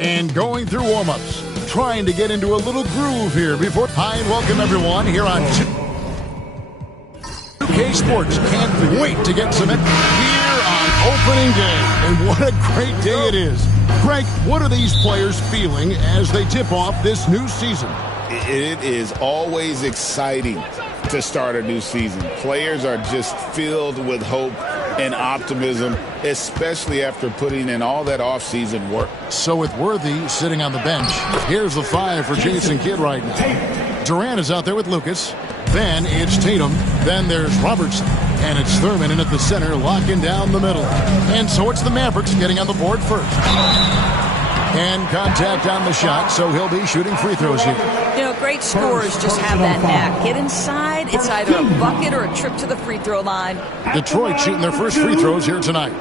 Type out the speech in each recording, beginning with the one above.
And going through warm-ups, trying to get into a little groove here before. Hi, and welcome everyone here on 2K Sports. Can't wait to get some here on opening day. And what a great day it is. Greg, what are these players feeling as they tip off this new season? It is always exciting to start a new season. Players are just filled with hope and optimism, especially after putting in all that offseason work. So with Worthy sitting on the bench, here's the 5 for Jason Kidd right now. Durant is out there with Lucas. Then it's Tatum. Then there's Robertson. And it's Thurman in at the center, locking down the middle. And so it's the Mavericks getting on the board first. And contact on the shot, so he'll be shooting free throws here. You know, great scorers just have that knack. Get inside, it's either a bucket or a trip to the free throw line. Detroit shooting their first free throws here tonight.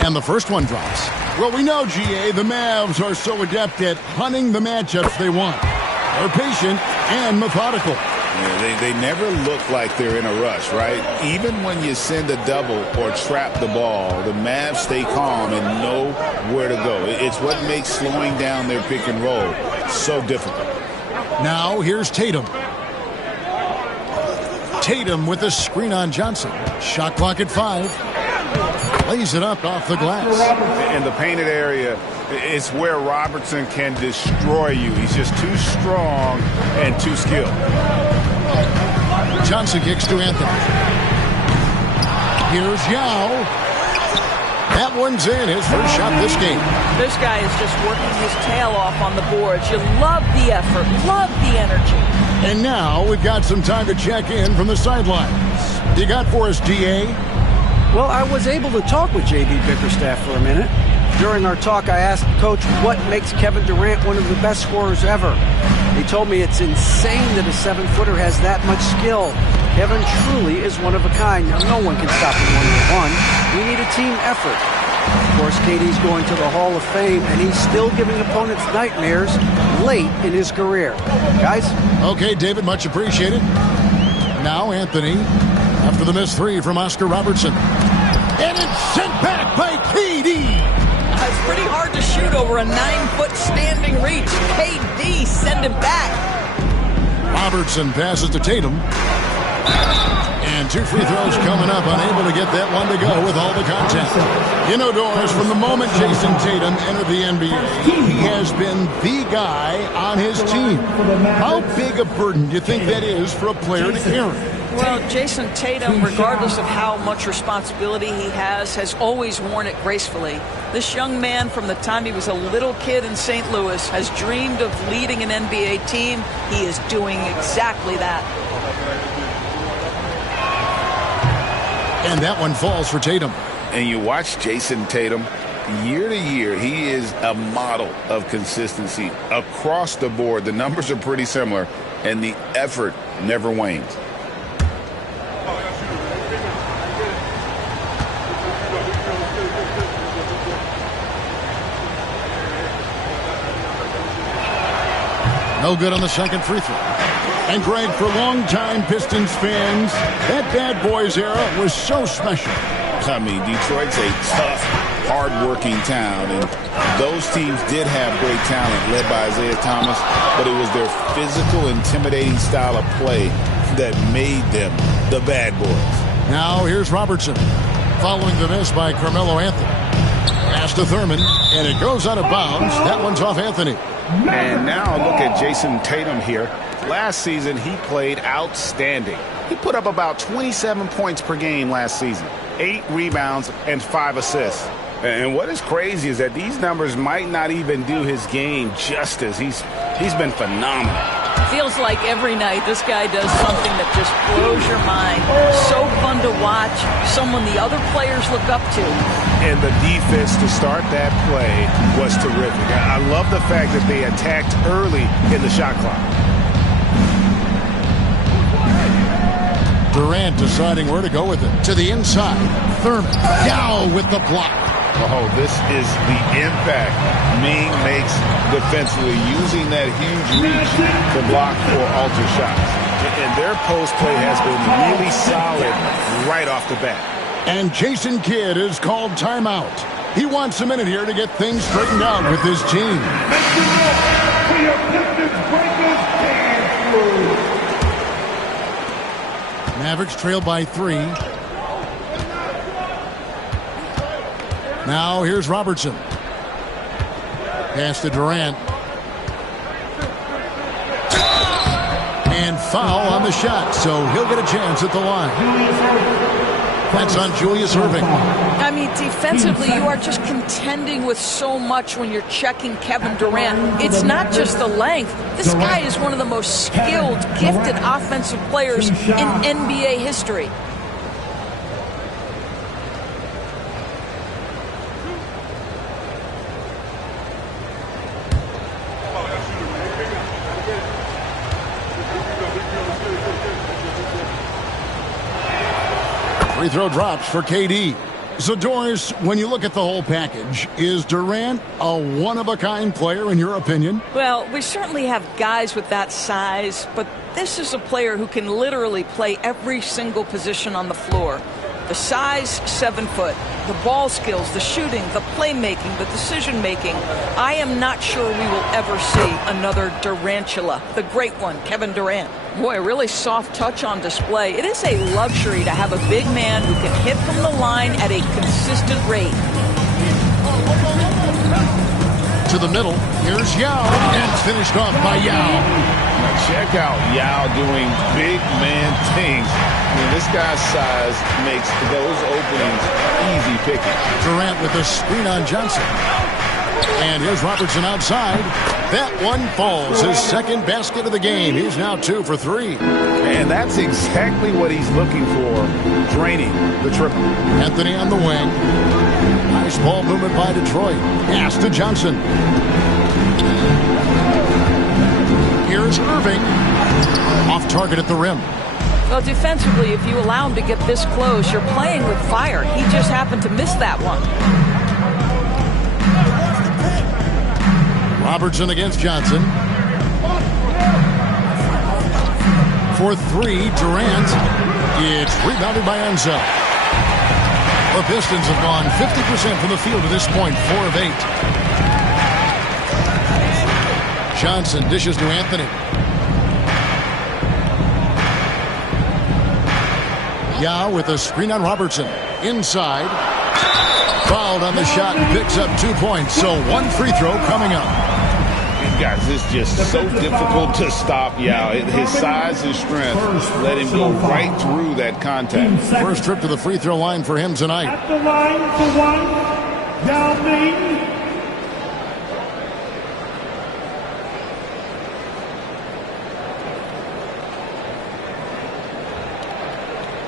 And the first one drops. Well, we know, GA, the Mavs are so adept at hunting the matchups they want. They're patient and methodical. Yeah, they never look like they're in a rush, right? Even when you send a double or trap the ball, the Mavs stay calm and know where to go. It's what makes slowing down their pick and roll so difficult. Now here's Tatum. Tatum with a screen on Johnson. Shot clock at 5. Lays it up off the glass. In the painted area, it's where Robertson can destroy you. He's just too strong and too skilled. Johnson kicks to Anthony. Here's Yao. That one's in. His first shot this game. This guy is just working his tail off on the boards. You love the effort, love the energy. And now we've got some time to check in from the sidelines. You got for us, DA? Well, I was able to talk with J.B. Bickerstaff for a minute. During our talk, I asked Coach what makes Kevin Durant one of the best scorers ever. He told me it's insane that a 7-footer has that much skill. Kevin truly is one of a kind. Now, no one can stop him one-on-one. We need a team effort. Of course, KD's going to the Hall of Fame, and he's still giving opponents nightmares late in his career. Guys? Okay, David, much appreciated. Now Anthony, after the missed 3 from Oscar Robertson. And it's sent back by KD. It's pretty hard to shoot over a 9-foot standing reach. KD send it back. Robertson passes to Tatum. And 2 free throws coming up. Unable to get that one to go with all the contact. You know, Doris, from the moment Jason Tatum entered the NBA, he has been the guy on his team. How big a burden do you think that is for a player to carry? Well, Jason Tatum, regardless of how much responsibility he has always worn it gracefully. This young man, from the time he was a little kid in St. Louis, has dreamed of leading an NBA team. He is doing exactly that. And that one falls for Tatum. And you watch Jason Tatum, year to year, he is a model of consistency across the board. The numbers are pretty similar, and the effort never wanes. No good on the second free throw. And Greg, for longtime Pistons fans, that Bad Boys era was so special. I mean, Detroit's a tough, hard-working town, and those teams did have great talent led by Isaiah Thomas, but it was their physical, intimidating style of play that made them the Bad Boys. Now here's Robertson, following the miss by Carmelo Anthony. Pass to Thurman, and it goes out of bounds. That one's off Anthony. And now look at Jason Tatum here. Last season, he played outstanding. He put up about 27 points per game last season, 8 rebounds and 5 assists. And what is crazy is that these numbers might not even do his game justice. He's been phenomenal. Feels like every night this guy does something that just blows your mind. So fun to watch, someone the other players look up to. And the defense to start that play was terrific. I love the fact that they attacked early in the shot clock. Durant deciding where to go with it. To the inside. Thurman. Yao with the block. Oh, this is the impact Ming makes defensively, using that huge reach to block or alter shots. And their post play has been really solid right off the bat. And Jason Kidd is called timeout. He wants a minute here to get things straightened out with his team. Mavericks trail by 3. Now here's Robertson. Pass to Durant. And foul on the shot, so he'll get a chance at the line. That's on Julius Erving. I mean, defensively, you are just contending with so much when you're checking Kevin Durant. It's not just the length. This guy is one of the most skilled, gifted offensive players in NBA history. Free throw drops for KD. So, Doris, when you look at the whole package, is Durant a one-of-a-kind player in your opinion? Well, we certainly have guys with that size, but this is a player who can literally play every single position on the floor. The size, 7 foot. The ball skills, the shooting, the playmaking, the decision-making. I am not sure we will ever see another Durantula, the great one, Kevin Durant. Boy, a really soft touch on display. It is a luxury to have a big man who can hit from the line at a consistent rate. To the middle, here's Yao, and it's finished off by Yao. Now check out Yao doing big man things. I mean, this guy's size makes those openings easy picking. Durant with a screen on Johnson. And here's Robertson outside. That one falls. His second basket of the game. He's now 2 for 3. And that's exactly what he's looking for, draining the triple. Anthony on the wing. Nice ball movement by Detroit. Pass to Johnson. Here's Irving. Off target at the rim. Well, defensively, if you allow him to get this close, you're playing with fire. He just happened to miss that one. Robertson against Johnson. For 3, Durant. It's rebounded by Enzo. The Pistons have gone 50% from the field to this point, 4 of 8. Johnson dishes to Anthony. Yao with a screen on Robertson. Inside. Fouled on the shot and picks up 2 points. So 1 free throw coming up. And guys, it's just so difficult to stop Yao. His size and strength let him go right through that contact. First trip to the free throw line for him tonight. At the line for 1, Yao Ming.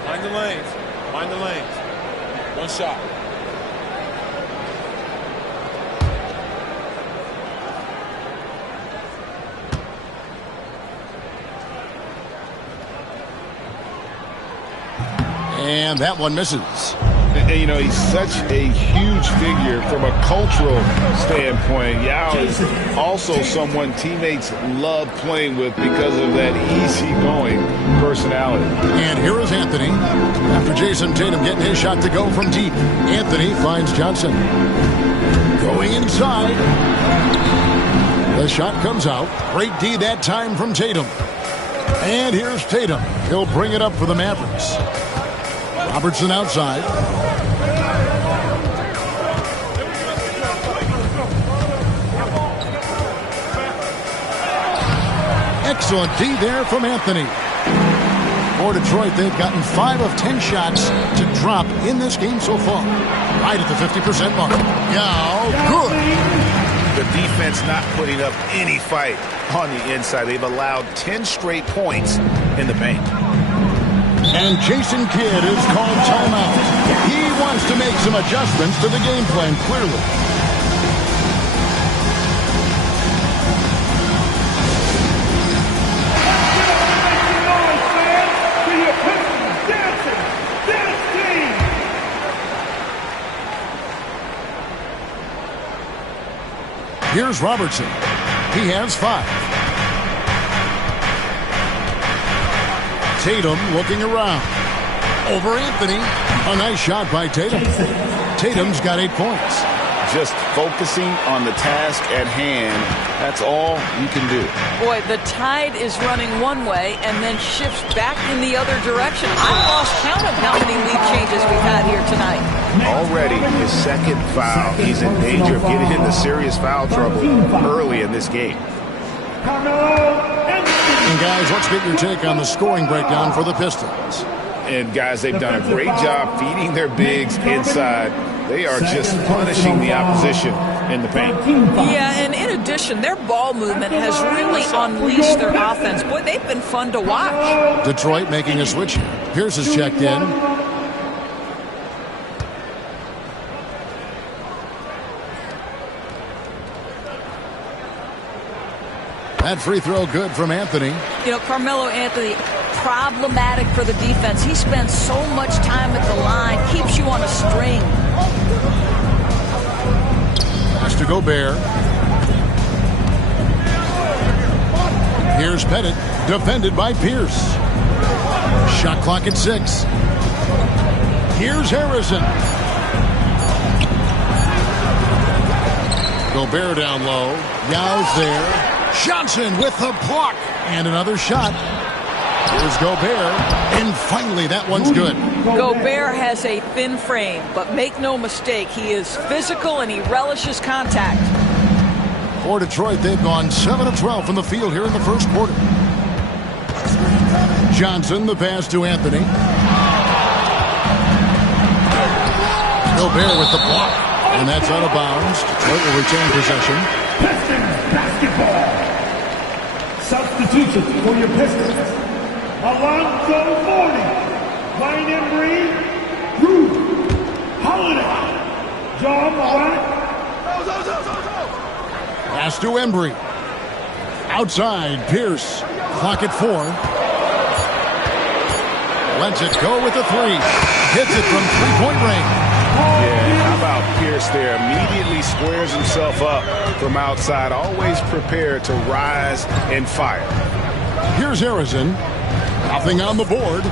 Mind the lanes. Mind the lanes. 1 shot. And that one misses. And, you know, he's such a huge figure from a cultural standpoint. Yao is also someone teammates love playing with because of that easygoing personality. And here is Anthony. After Jason Tatum getting his shot to go from deep, Anthony finds Johnson. Going inside. The shot comes out. Great D that time from Tatum. And here's Tatum. He'll bring it up for the Mavericks. Robertson outside. Excellent D there from Anthony. For Detroit, they've gotten 5 of 10 shots to drop in this game so far. Right at the 50% mark. Yao, good. The defense not putting up any fight on the inside. They've allowed 10 straight points in the paint. And Jason Kidd is called timeout. He wants to make some adjustments to the game plan, clearly. Here's Robertson. He has 5. Tatum looking around. Over Anthony. A nice shot by Tatum. Tatum's got 8 points. Just focusing on the task at hand. That's all you can do. Boy, the tide is running one way and then shifts back in the other direction. I've lost count of how many lead changes we've had here tonight. Already his second foul. He's in danger of getting into serious foul trouble early in this game. And guys, let's get your take on the scoring breakdown for the Pistons. And guys, they've done a great job feeding their bigs inside. They are just punishing the opposition in the paint. Yeah, and in addition, their ball movement has really unleashed their offense. Boy, they've been fun to watch. Detroit making a switch. Pierce has checked in. That free throw good from Anthony. You know, Carmelo Anthony, problematic for the defense. He spends so much time at the line, keeps you on a string. Has to Gobert. Here's Pettit, defended by Pierce. Shot clock at 6. Here's Harrison. Gobert down low. Yow's there. Johnson with the block. And another shot. Here's Gobert. And finally, that one's good. Gobert has a thin frame, but make no mistake, he is physical and he relishes contact. For Detroit, they've gone 7 of 12 from the field here in the first quarter. Johnson, the pass to Anthony. Gobert with the block. And that's out of bounds. Detroit will retain possession. Pistons basketball. Substitution for your Pistons. Alonzo Mourning, Ryan Embry, Drew Holiday, John Morant. Pass to Embry. Outside, Pierce. Clock at 4. Lets it go with the 3. Hits it from three-point range. Yeah, how about Pierce there? Immediately squares himself up from outside. Always prepared to rise and fire. Here's Harrison. Nothing on the board.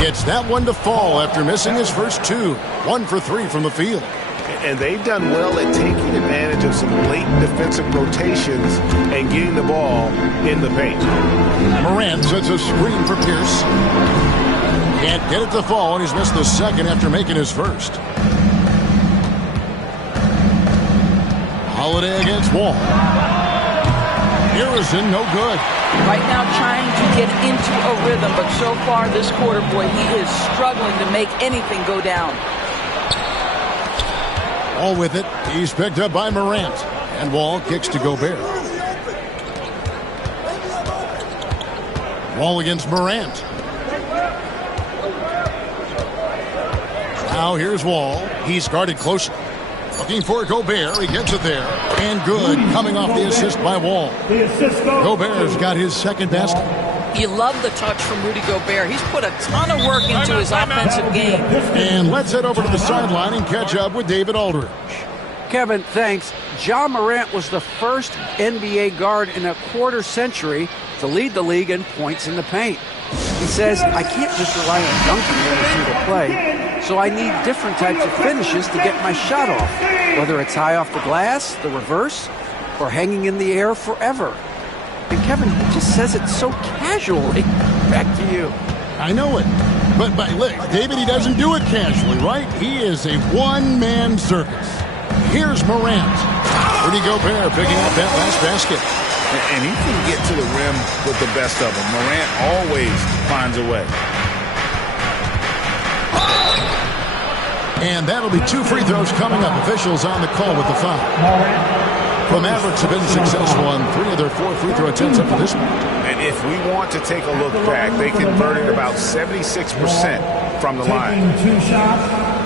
Gets that one to fall after missing his first 2. 1 for 3 from the field. And they've done well at taking advantage of some late defensive rotations and getting the ball in the paint. Morant sets a screen for Pierce. Can't get it to fall, and he's missed the second after making his first. Holiday against Wall. Harrison, no good. Right now trying to get into a rhythm, but so far this quarter, boy, he is struggling to make anything go down. All with it. He's picked up by Morant. And Wall kicks to Gobert. Wall against Morant. Now here's Wall. He's guarded closely. Looking for Gobert. He gets it there. And good. Coming off the assist by Wall. Gobert's got his second basket. You love the touch from Rudy Gobert. He's put a ton of work into his offensive game. And let's head over to the sideline and catch up with David Aldridge. Kevin, thanks. Ja Morant was the first NBA guard in a quarter century to lead the league in points in the paint. He says, I can't just rely on dunking every single play, so I need different types of finishes to get my shot off, whether it's high off the glass, the reverse, or hanging in the air forever. And Kevin, he just says it so casually. Back to you. I know it. But look, David, he doesn't do it casually, right? He is a one-man circus. Here's Morant. Rudy Gobert picking up that last basket. And he can get to the rim with the best of them. Morant always finds a way. And that'll be 2 free throws coming up. Officials on the call with the foul. The Mavericks have been successful on 3 of their 4 free throw attempts up to this point. And if we want to take a look back, they converted about 76% from the line. 2 shots.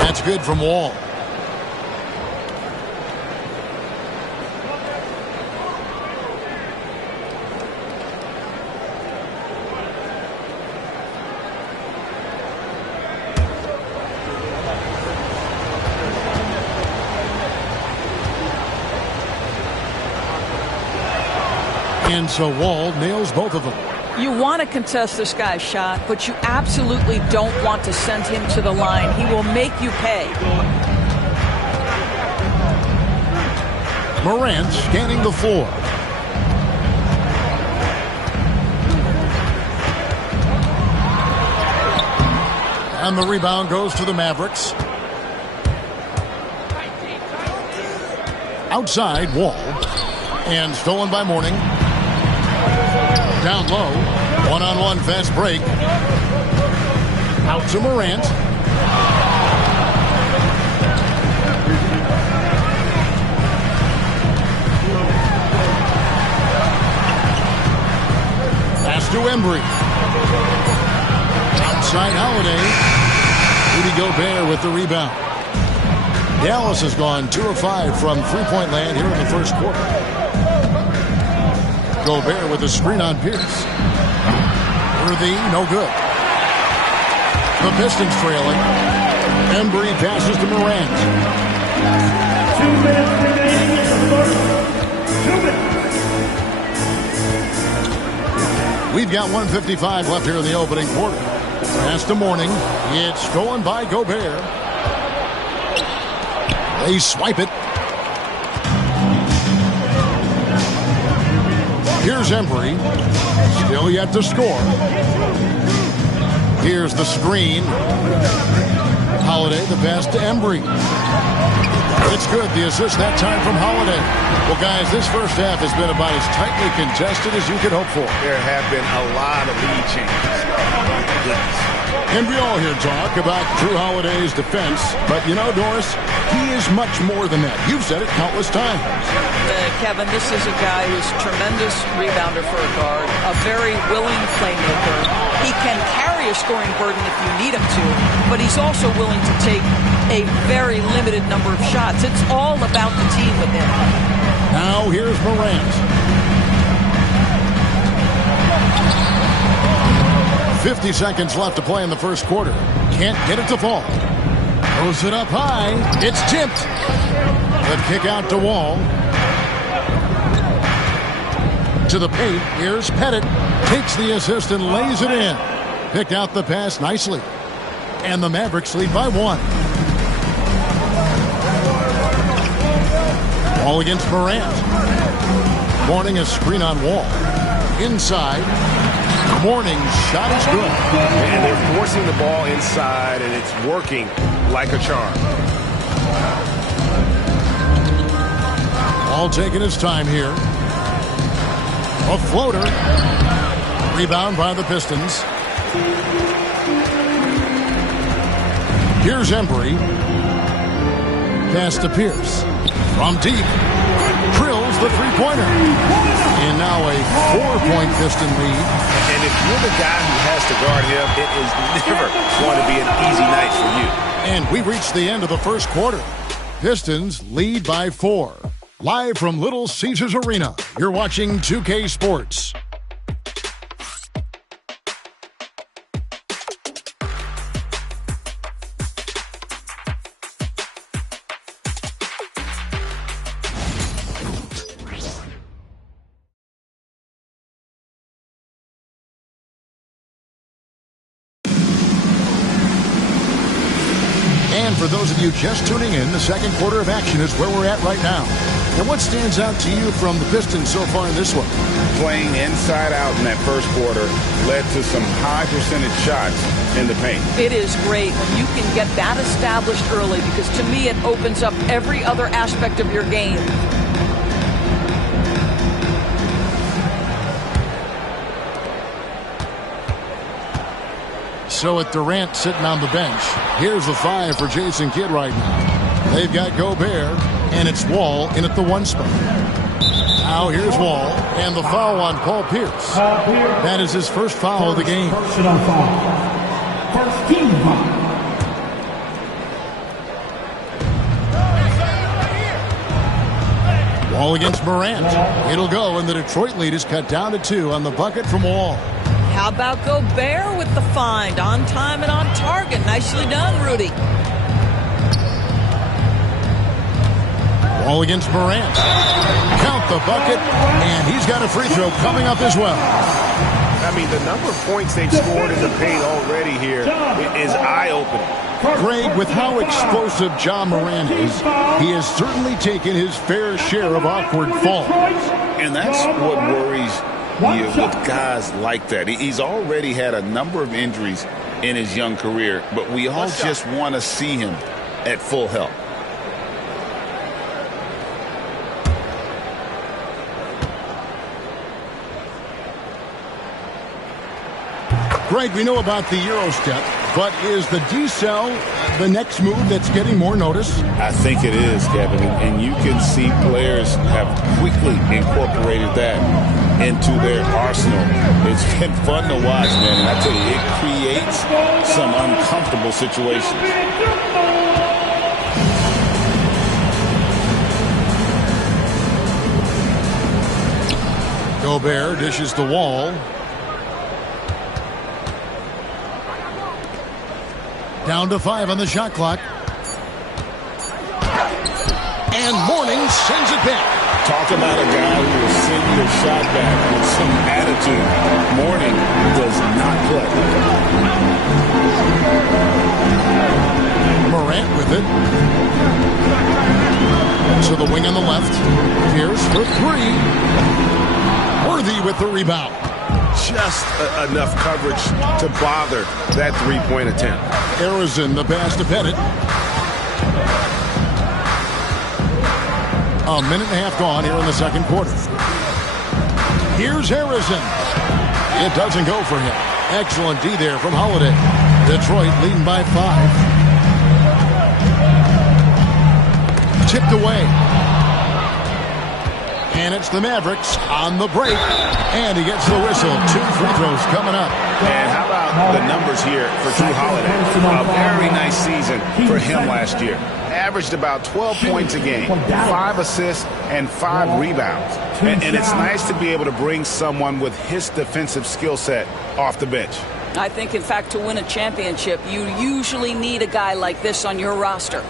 That's good from Wall. And so Wall nails both of them. You want to contest this guy's shot, but you absolutely don't want to send him to the line. He will make you pay. Morant scanning the floor. And the rebound goes to the Mavericks. Outside, Wall. And stolen by Mourning. Down low. One-on-one fast break. Out to Morant. Pass to Embry. Outside Holiday. Rudy Gobert with the rebound. Dallas has gone 2 of 5 from three-point land here in the first quarter. Gobert with a screen on Pierce. Worthy, no good. The Pistons trailing. Embry passes to Morant. 2 minutes remaining in the first. 2 minutes. We've got 1:55 left here in the opening quarter. Pass to Mourning. It's stolen by Gobert. They swipe it. Here's Embry. Still yet to score. Here's the screen. Holiday, the pass to Embry. It's good. The assist that time from Holiday. Well, guys, this first half has been about as tightly contested as you could hope for. There have been a lot of lead changes. Goodness. And we all hear talk about Drew Holiday's defense. But, you know, Doris, he is much more than that. You've said it countless times. Kevin, this is a guy who's a tremendous rebounder for a guard, a very willing playmaker. He can carry a scoring burden if you need him to, but he's also willing to take a very limited number of shots. It's all about the team with him. Now here's Morant. 50 seconds left to play in the first quarter. Can't get it to fall. Throws it up high. It's tipped. The kick out to Wall. To the paint. Here's Pettit. Takes the assist and lays it in. Picked out the pass nicely. And the Mavericks lead by 1. Wall against Morant. Mourning a screen on Wall. Inside. Mourning's shot is good. And they're forcing the ball inside, and it's working like a charm. All taking his time here. A floater. Rebound by the Pistons. Here's Embry. Pass to Pierce. From deep. Drills the three-pointer. And now a 4-point Piston lead. And if you're the guy who has to guard him, it is never going to be an easy night for you. And we've reached the end of the first quarter. Pistons lead by 4. Live from Little Caesars Arena, you're watching 2K Sports. And for those of you just tuning in, the second quarter of action is where we're at right now. And what stands out to you from the Pistons so far in this one? Playing inside out in that first quarter led to some high percentage shots in the paint. It is great when you can get that established early, because to me it opens up every other aspect of your game. So with Durant sitting on the bench, here's the 5 for Jason Kidd right now. They've got Gobert, and it's Wall in at the 1 spot. Now here's Wall, and the foul on Paul Pierce. That is his first foul of the game. Personal foul. First team foul. Wall against Morant. It'll go, and the Detroit lead is cut down to 2 on the bucket from Wall. How about Gobert with the find? On time and on target. Nicely done, Rudy. Ball against Morant. Count the bucket, and he's got a free throw coming up as well. I mean, the number of points they've scored in the paint already here is eye-opening. Greg, with how explosive John Morant is, he has certainly taken his fair share of awkward falls. And that's what worries you with guys like that. He's already had a number of injuries in his young career, but we all just want to see him at full health. Greg, we know about the Euro step, but is the decel the next move that's getting more notice? I think it is, Kevin, and you can see players have quickly incorporated that into their arsenal. It's been fun to watch, man, and I tell you, it creates some uncomfortable situations. Gobert dishes the Wall. Down to 5 on the shot clock. And Mourning sends it back. Talk about a guy who will send your shot back with some attitude. Mourning does not play. Morant with it. To the wing on the left. Pierce for 3. Worthy with the rebound. Just enough coverage to bother that three-point attempt. Harrison, the pass to Pettit. A minute and a half gone here in the second quarter. Here's Harrison. It doesn't go for him. Excellent D there from Holiday. Detroit leading by 5. Tipped away. And it's the Mavericks on the break. And he gets the whistle. 2 free throws coming up. And how about the numbers here for Drew Holiday? A very nice season for him last year. Averaged about 12 points a game, 5 assists, and 5 rebounds. And it's nice to be able to bring someone with his defensive skill set off the bench. I think, in fact, to win a championship, you usually need a guy like this on your roster.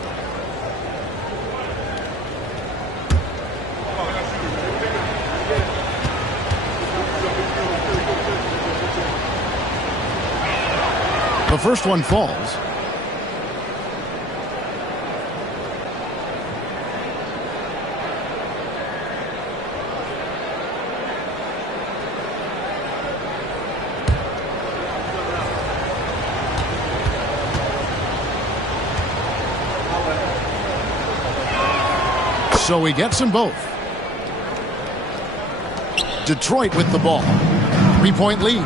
The first one falls. So he gets them both. Detroit with the ball. 3-point lead.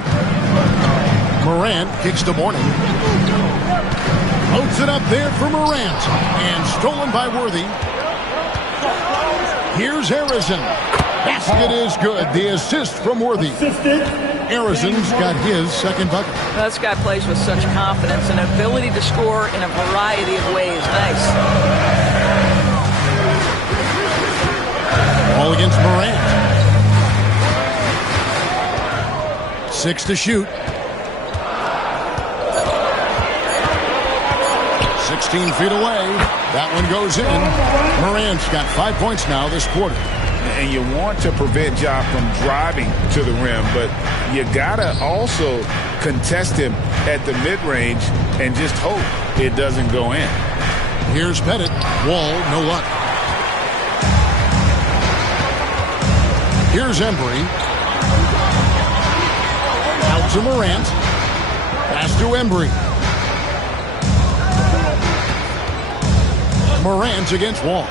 Morant kicks to Mourning. Floats it up there for Morant. And stolen by Worthy. Here's Harrison. Basket is good. The assist from Worthy. Harrison's got his second bucket. This guy plays with such confidence and ability to score in a variety of ways. Nice. Ball against Morant. 6 to shoot. 16 feet away. That one goes in. Morant's got 5 points now this quarter. And you want to prevent Ja from driving to the rim, but you gotta also contest him at the mid-range and just hope it doesn't go in. Here's Pettit. Wall, no luck. Here's Embry. Out to Morant. Pass to Embry. Morant against Wall.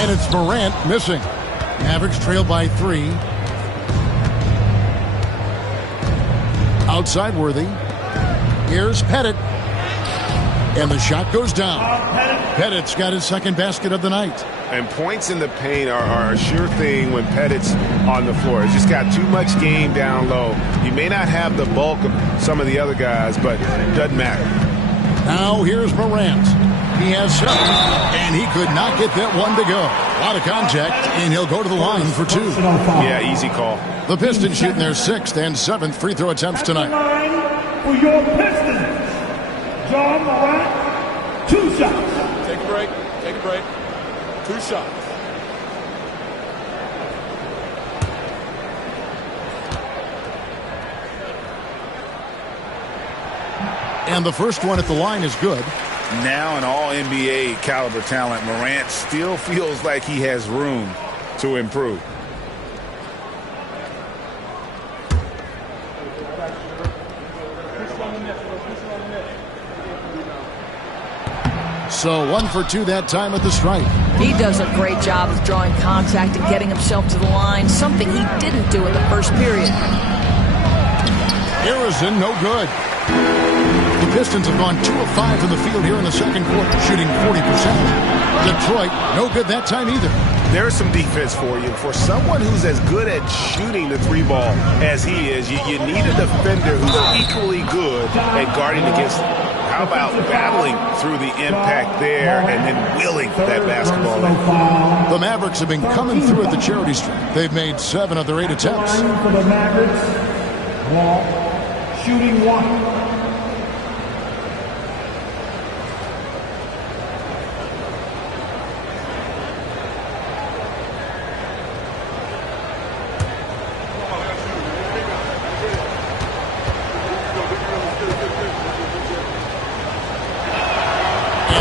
And it's Morant missing. Mavericks trail by 3. Outside Worthy. Here's Pettit. And the shot goes down. Pettit's got his second basket of the night. And points in the paint are a sure thing when Pettit's on the floor. He's just got too much game down low. You may not have the bulk of some of the other guys, but it doesn't matter. Now here's Morant. He has 7, and he could not get that one to go. A lot of contact, and he'll go to the line for 2. Yeah, easy call. The Pistons shooting their 6th and 7th free throw attempts tonight. For your Pistons, John Morant, 2 shots. Take a break. Take a break. 2 shots. And the first one at the line is good. Now an all-NBA caliber talent, Morant still feels like he has room to improve. So 1 for 2 that time at the stripe. He does a great job of drawing contact and getting himself to the line, something he didn't do in the first period. Harrison, no good. The Pistons have gone 2 of 5 from the field here in the second quarter, shooting 40%. Detroit, no good that time either. There's some defense for you. For someone who's as good at shooting the 3-ball as he is, you need a defender who's equally good at guarding against him. How about battling through the impact there and then willing that basketball in? The Mavericks have been coming through at the charity stripe. They've made 7 of their 8 attempts. For the Mavericks, Wall, shooting 1.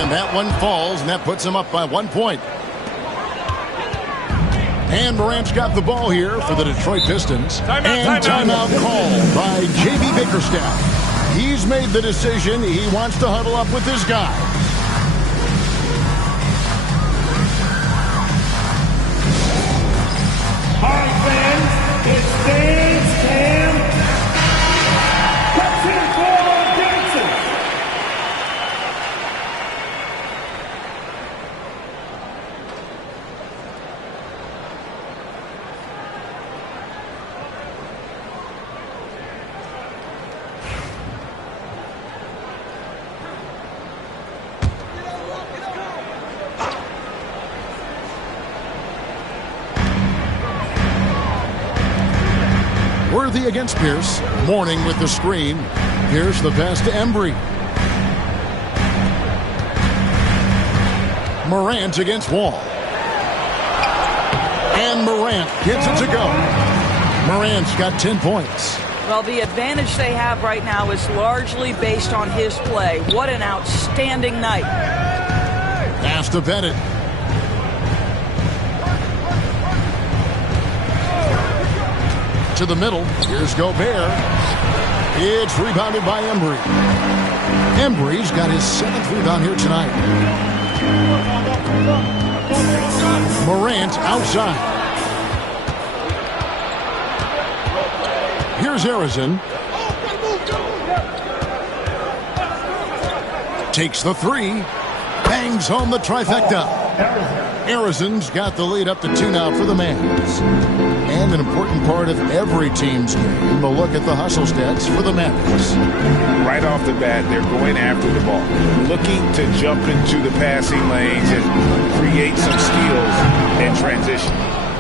That one falls, and that puts him up by 1 point. And Morant's got the ball here for the Detroit Pistons. Timeout called by J.B. Bickerstaff. He's made the decision. He wants to huddle up with his guy. All right, fans, it's Dan's Cam. That's it for Dancers. Worthy against Pierce. Mourning with the screen. Pierce the pass to Embry. Morant against Wall. And Morant gets it to go. Morant's got 10 points. Well, the advantage they have right now is largely based on his play. What an outstanding night. Pass to Bennett. To the middle. Here's Gobert. It's rebounded by Embry. Embry's got his 7th rebound here tonight. Morant outside. Here's Harrison. Takes the 3. Bangs home the trifecta. Harrison's got the lead up to 2 now for the Mavs. And an important part of every team's game, a look at the hustle stats for the Mavericks. Right off the bat, they're going after the ball, looking to jump into the passing lanes and create some steals and transition.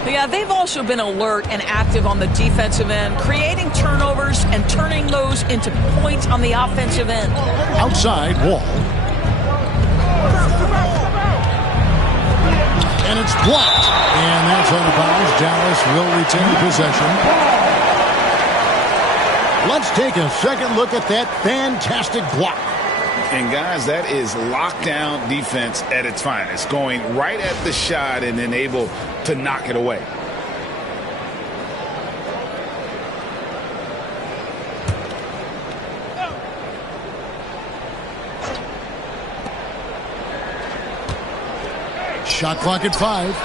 Yeah, they've also been alert and active on the defensive end, creating turnovers and turning those into points on the offensive end. Outside, Wall. And it's blocked. And that's out of bounds. Dallas will retain possession. Let's take a second look at that fantastic block. And guys, that is lockdown defense at its finest. Going right at the shot and then able to knock it away. Shot clock at 5.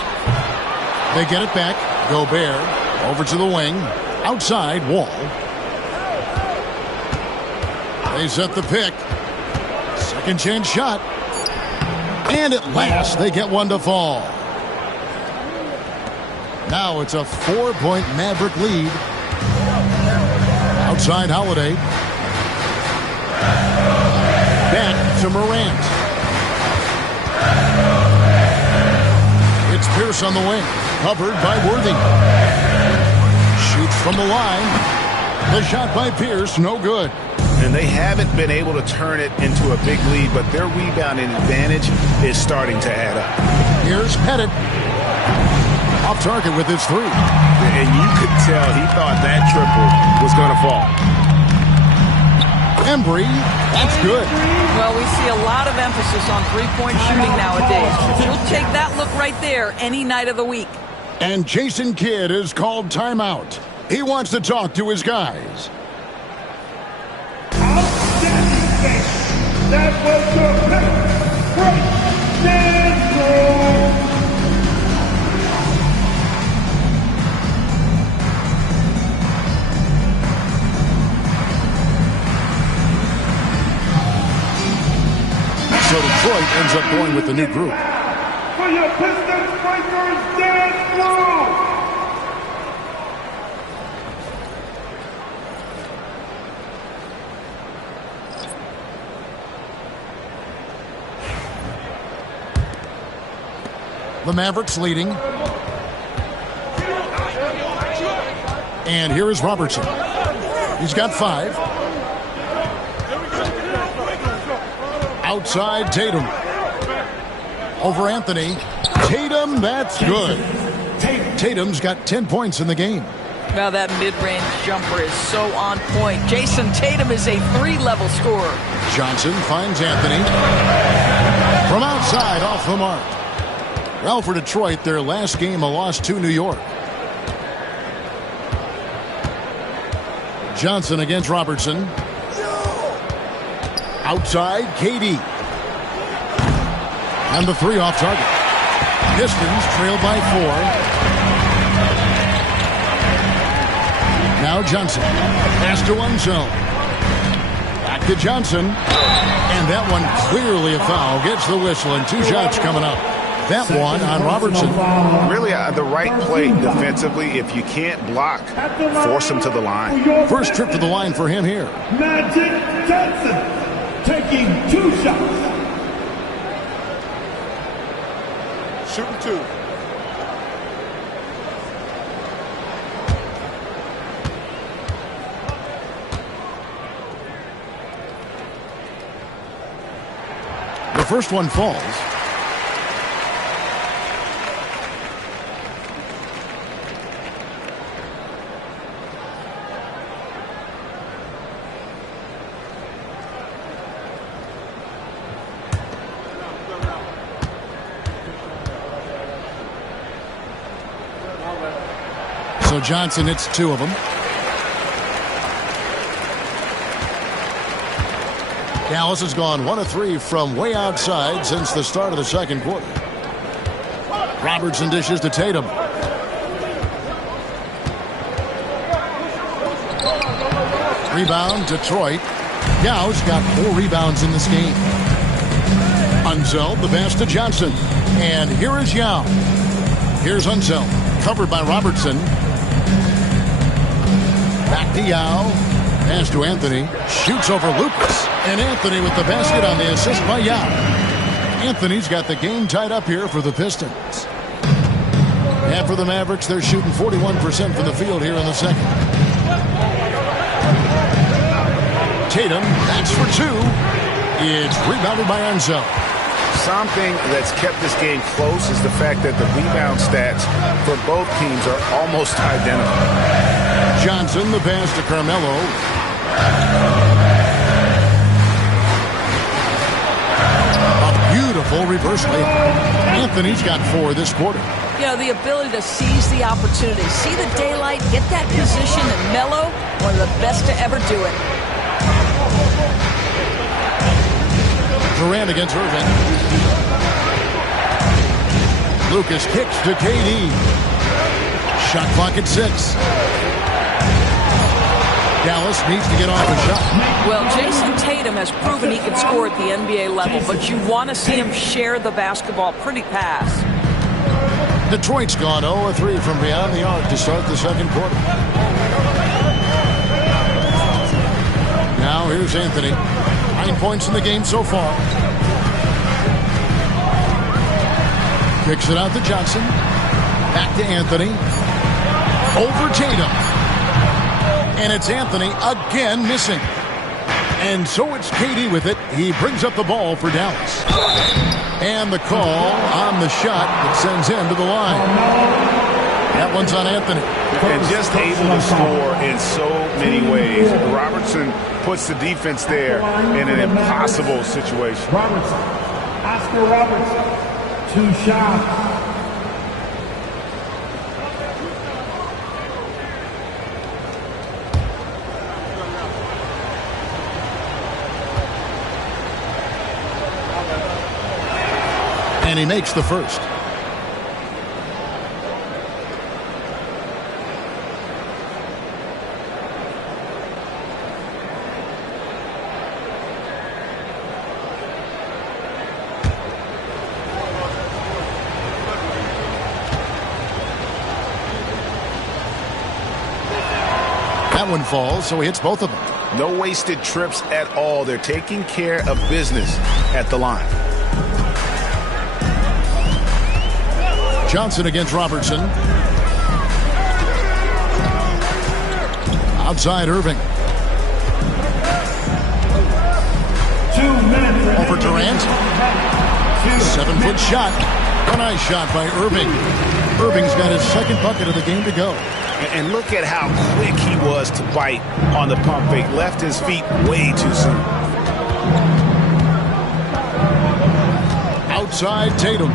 They get it back. Gobert over to the wing. Outside, Wall. They set the pick. Second chance shot. And at last, they get one to fall. Now it's a 4-point Maverick lead. Outside Holiday. Back to Morant. It's Pierce on the wing. Covered by Worthy. Shoots from the line. The shot by Pierce, no good. and they haven't been able to turn it into a big lead, but their rebounding advantage is starting to add up. Here's Pettit. Off target with his three. And you could tell he thought that triple was going to fall. Embry, that's good. Well, we see a lot of emphasis on three-point shooting nowadays. You'll take that look right there any night of the week. And Jason Kidd is called timeout. He wants to talk to his guys. Outstanding thing. That was your pick. Great dance move. So Detroit ends up going with the new group. For your Pistons Breakers dance move. The Mavericks leading. And here is Robertson. He's got 5. Outside Tatum. Over Anthony. Tatum, that's good. Tatum's got 10 points in the game. Now that mid-range jumper is so on point. Jason Tatum is a 3-level scorer. Johnson finds Anthony. From outside, off the mark. Well, for Detroit, their last game a loss to New York. Johnson against Robertson. Outside, KD. And the 3 off target. Pistons trailed by 4. Now Johnson. Pass to one zone. Back to Johnson. And that one clearly a foul. Gets the whistle and 2 shots coming up. That one on Robertson. Really the right play defensively. If you can't block, force him to the line. First trip to the line for him here. Magic Johnson taking 2 shots. Shooting 2. The first one falls. So Johnson hits 2 of them. Dallas has gone 1 of 3 from way outside since the start of the second quarter. Robertson dishes to Tatum. Rebound, Detroit. Yau's got 4 rebounds in this game. Unzeld, the pass to Johnson. And here is Yao. Here's Unzeld, covered by Robertson. Back to Yao. Pass to Anthony. Shoots over Lucas. And Anthony with the basket on the assist by Yao. Anthony's got the game tied up here for the Pistons. And for the Mavericks, they're shooting 41% from the field here in the second. Tatum, that's for 2. It's rebounded by Unzeld. Something that's kept this game close is the fact that the rebound stats for both teams are almost identical. Johnson, the pass to Carmelo. A beautiful reverse layup. Anthony's got 4 this quarter. You know, the ability to seize the opportunity, see the daylight, get that position, and Melo, one of the best to ever do it. Durant against Irving. Lucas kicks to KD. Shot clock at 6. Dallas needs to get off a shot. Well, Jason Tatum has proven he can score at the NBA level, but you want to see him share the basketball. Pretty pass. Detroit's gone 0 of 3 from beyond the arc to start the second quarter. Now here's Anthony. 9 points in the game so far. Kicks it out to Johnson. Back to Anthony. Over Tatum. And it's Anthony again missing. And so it's Katie with it. He brings up the ball for Dallas. And the call on the shot that sends him to the line. That one's on Anthony. And just able to score in so many ways. Robertson puts the defense there in an impossible situation. Robertson. Oscar Robertson. 2 shots. And he makes the first. That one falls, so he hits both of them. No wasted trips at all. They're taking care of business at the line. Johnson against Robertson. Outside Irving. 2 minutes. Over Durant. 7-foot shot. A nice shot by Irving. Irving's got his second bucket of the game to go. And look at how quick he was to bite on the pump fake. Left his feet way too soon. Outside Tatum.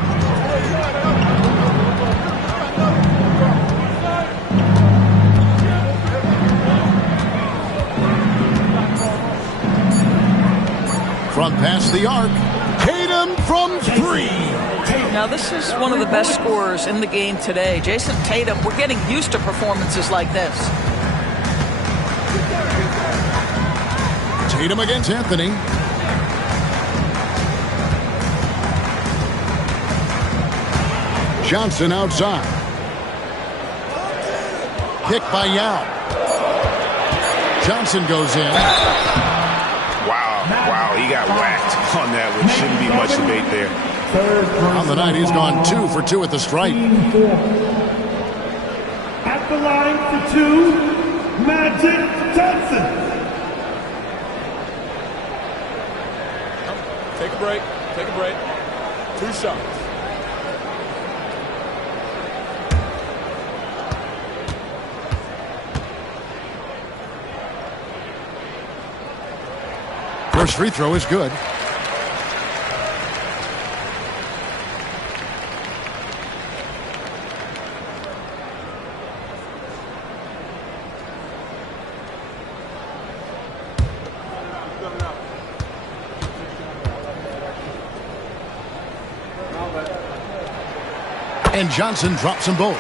Front past the arc. Tatum from 3. Now, this is one of the best scorers in the game today. Jason Tatum, we're getting used to performances like this. Tatum against Anthony. Johnson outside. Pick by Yao. Johnson goes in. Wow, he got whacked on that, which shouldn't be much debate there. On the night, he's gone 2 for 2 at the stripe. At the line for 2, Magic Johnson. Take a break. Take a break. 2 shots. First free throw is good. And Johnson drops them both.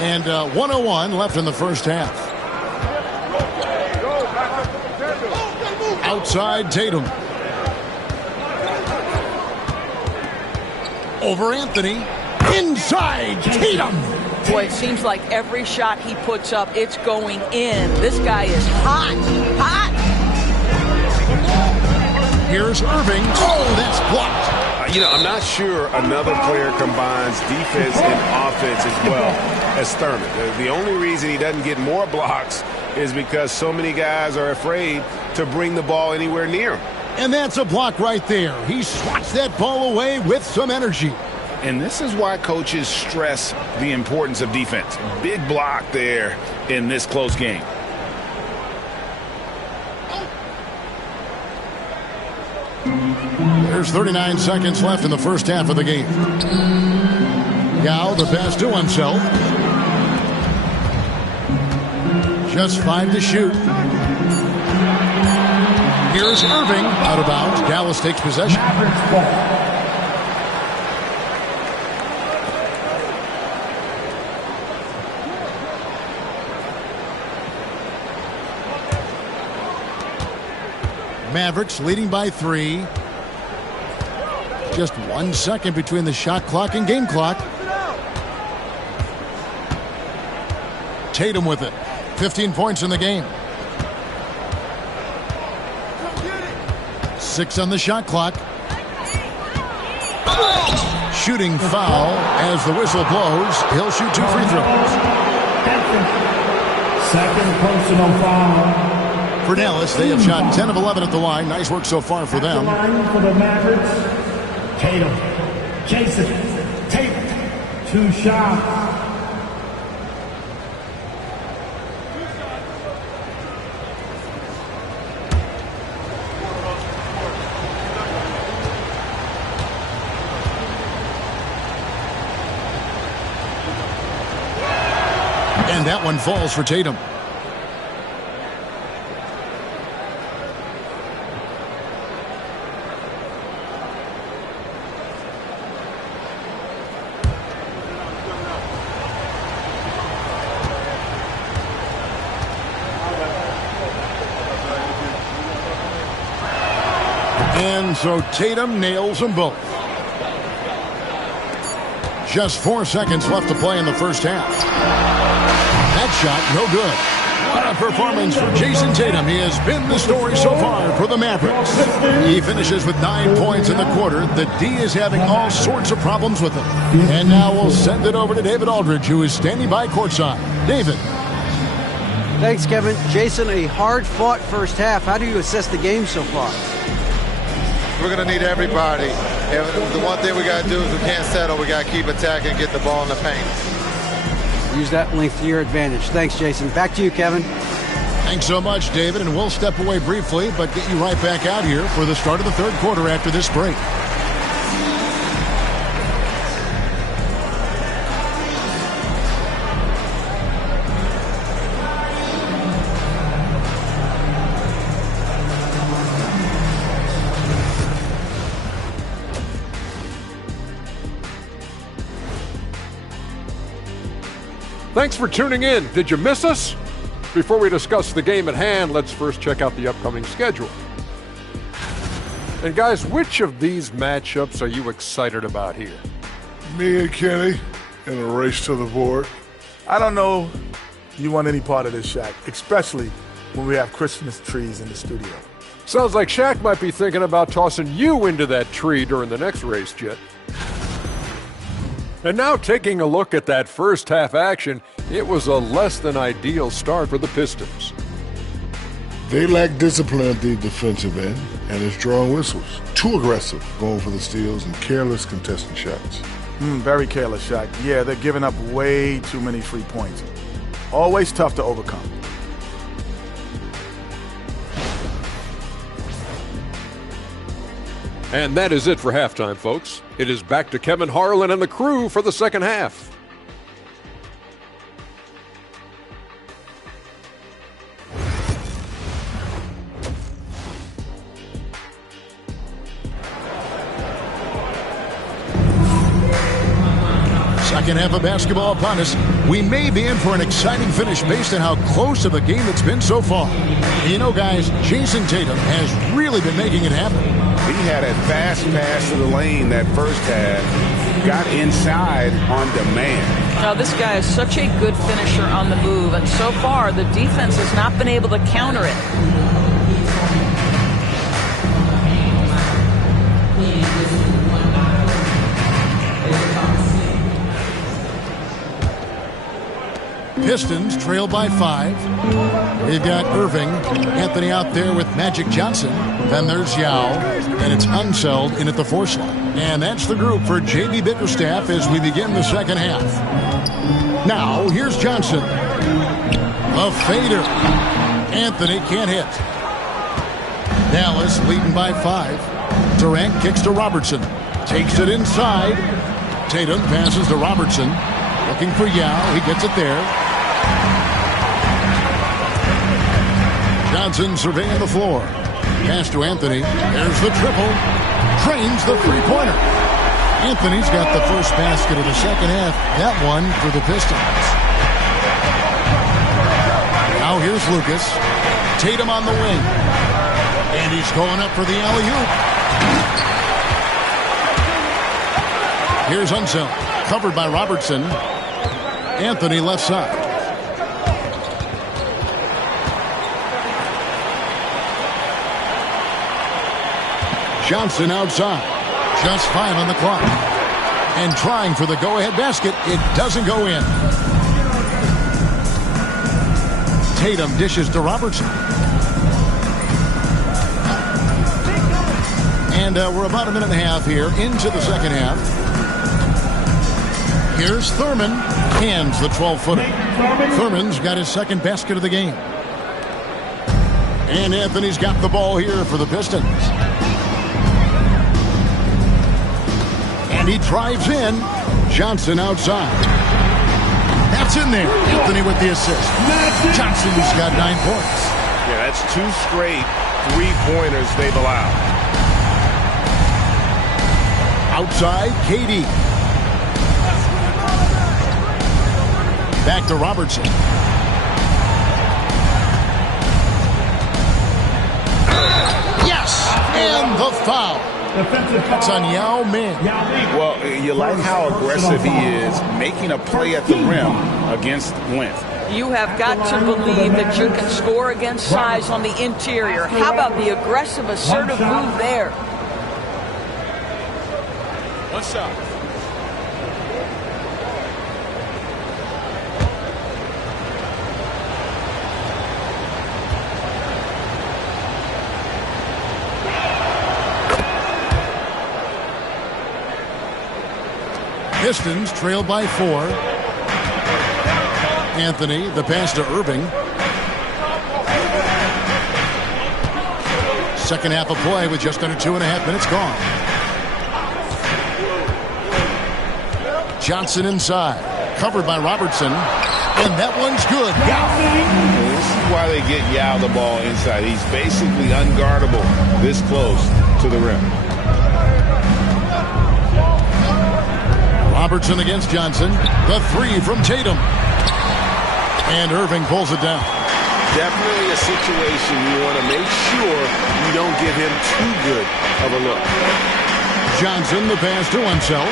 And 1:01 left in the first half. Outside Tatum. Over Anthony. Inside Tatum. Boy, it seems like every shot he puts up, it's going in. This guy is hot. Hot. Here's Irving. Oh, that's blocked. I'm not sure another player combines defense and offense as well as Thurman. The only reason he doesn't get more blocks is because so many guys are afraid to bring the ball anywhere near him. And that's a block right there. He swats that ball away with some energy. And this is why coaches stress the importance of defense. Big block there in this close game. There's 39 seconds left in the first half of the game. Yao, the pass to himself. Just 5 to shoot. Here's Irving. Out of bounds. Dallas takes possession. Mavericks leading by 3. Just 1 second between the shot clock and game clock. Tatum with it. 15 points in the game. 6 on the shot clock. Shooting foul as the whistle blows. He'll shoot 2 free throws. Second personal foul. For Dallas, they have shot 10 of 11 at the line. Nice work so far for At the them. line for the Mavericks, Tatum. Jason Tatum. 2 shots. And that one falls for Tatum. And so Tatum nails them both. Just 4 seconds left to play in the first half. That shot, no good. What a performance for Jason Tatum. He has been the story so far for the Mavericks. He finishes with 9 points in the quarter. The D is having all sorts of problems with him. And now we'll send it over to David Aldridge, who is standing by courtside. David. Thanks, Kevin. Jason, a hard-fought first half. How do you assess the game so far? We're going to need everybody. And the one thing we got to do is we can't settle. We got to keep attacking and get the ball in the paint. Use that length to your advantage. Thanks, Jason. Back to you, Kevin. Thanks so much, David. And we'll step away briefly, but get you right back out here for the start of the third quarter after this break. Thanks for tuning in. Did you miss us? Before we discuss the game at hand, let's first check out the upcoming schedule. And guys, which of these matchups are you excited about here? Me and Kenny in a race to the board. I don't know you want any part of this, Shaq, especially when we have Christmas trees in the studio. Sounds like Shaq might be thinking about tossing you into that tree during the next race, Jet. And now taking a look at that first half action, it was a less than ideal start for the Pistons. They lack discipline at the defensive end, and it's drawing whistles. Too aggressive, going for the steals, and careless contesting shots. Very careless, Shaq. Yeah, they're giving up way too many free points. Always tough to overcome. And that is it for halftime, folks. It is back to Kevin Harlan and the crew for the second half. Second half of basketball upon us. We may be in for an exciting finish based on how close of a game it's been so far. You know, guys, Jason Tatum has really been making it happen. He had a fast pass to the lane that first half. Got inside on demand. Now, this guy is such a good finisher on the move, and so far the defense has not been able to counter it. Pistons trail by 5. We've got Irving, Anthony out there with Magic Johnson. Then there's Yao, and it's Unseld in at the 4 slot. And that's the group for J.B. Bickerstaff as we begin the second half. Now, here's Johnson. A fader. Anthony can't hit. Dallas leading by 5. Durant kicks to Robertson. Takes it inside. Tatum passes to Robertson. Looking for Yao. He gets it there. Johnson surveying the floor. Pass to Anthony. There's the triple. Drains the three-pointer. Anthony's got the first basket of the second half. That one for the Pistons. Now here's Lucas. Tatum on the wing. And he's going up for the alley-oop. Here's Unseld. Covered by Robertson. Anthony left side. Johnson outside. Just 5 on the clock. And trying for the go-ahead basket. It doesn't go in. Tatum dishes to Robertson. And we're about a minute and a half here into the second half. Here's Thurman. Hands the 12-footer. Thurman's got his second basket of the game. And Anthony's got the ball here for the Pistons. And he drives in. Johnson outside. That's in there. Anthony with the assist. Johnson's got 9 points. Yeah, that's 2 straight three-pointers they've allowed. Outside, KD. Back to Robertson. Yes! And the foul. That's on Yao Ming. Well, you like how aggressive he is, making a play at the rim against length. You have got to believe that you can score against size on the interior. How about the aggressive, assertive move there? One shot. Pistons trail by 4. Anthony, the pass to Irving. Second half of play with just under 2.5 minutes gone. Johnson inside. Covered by Robertson. And that one's good. This is why they get Yao the ball inside. He's basically unguardable this close to the rim. Robertson against Johnson. The 3 from Tatum. And Irving pulls it down. Definitely a situation you want to make sure you don't give him too good of a look. Johnson, the pass to himself.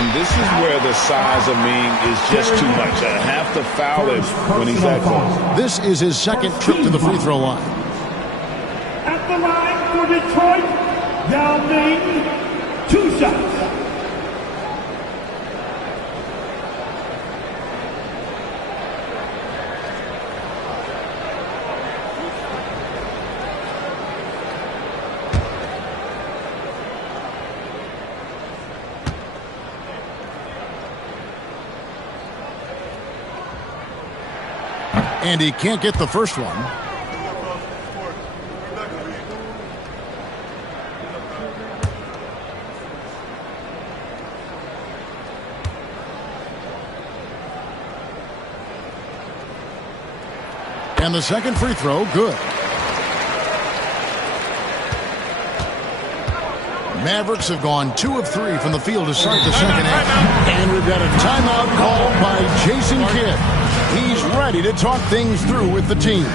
And this is where the size of Ming is just too much. I have to foul him when he's that close. This is his second trip to the free throw line. At the line for Detroit, Yao Ming, 2 shots. And he can't get the first one. And the second free throw, good. Mavericks have gone 2 of 3 from the field to start the second half. And we've got a timeout called by Jason Kidd. He's ready to talk things through with the team.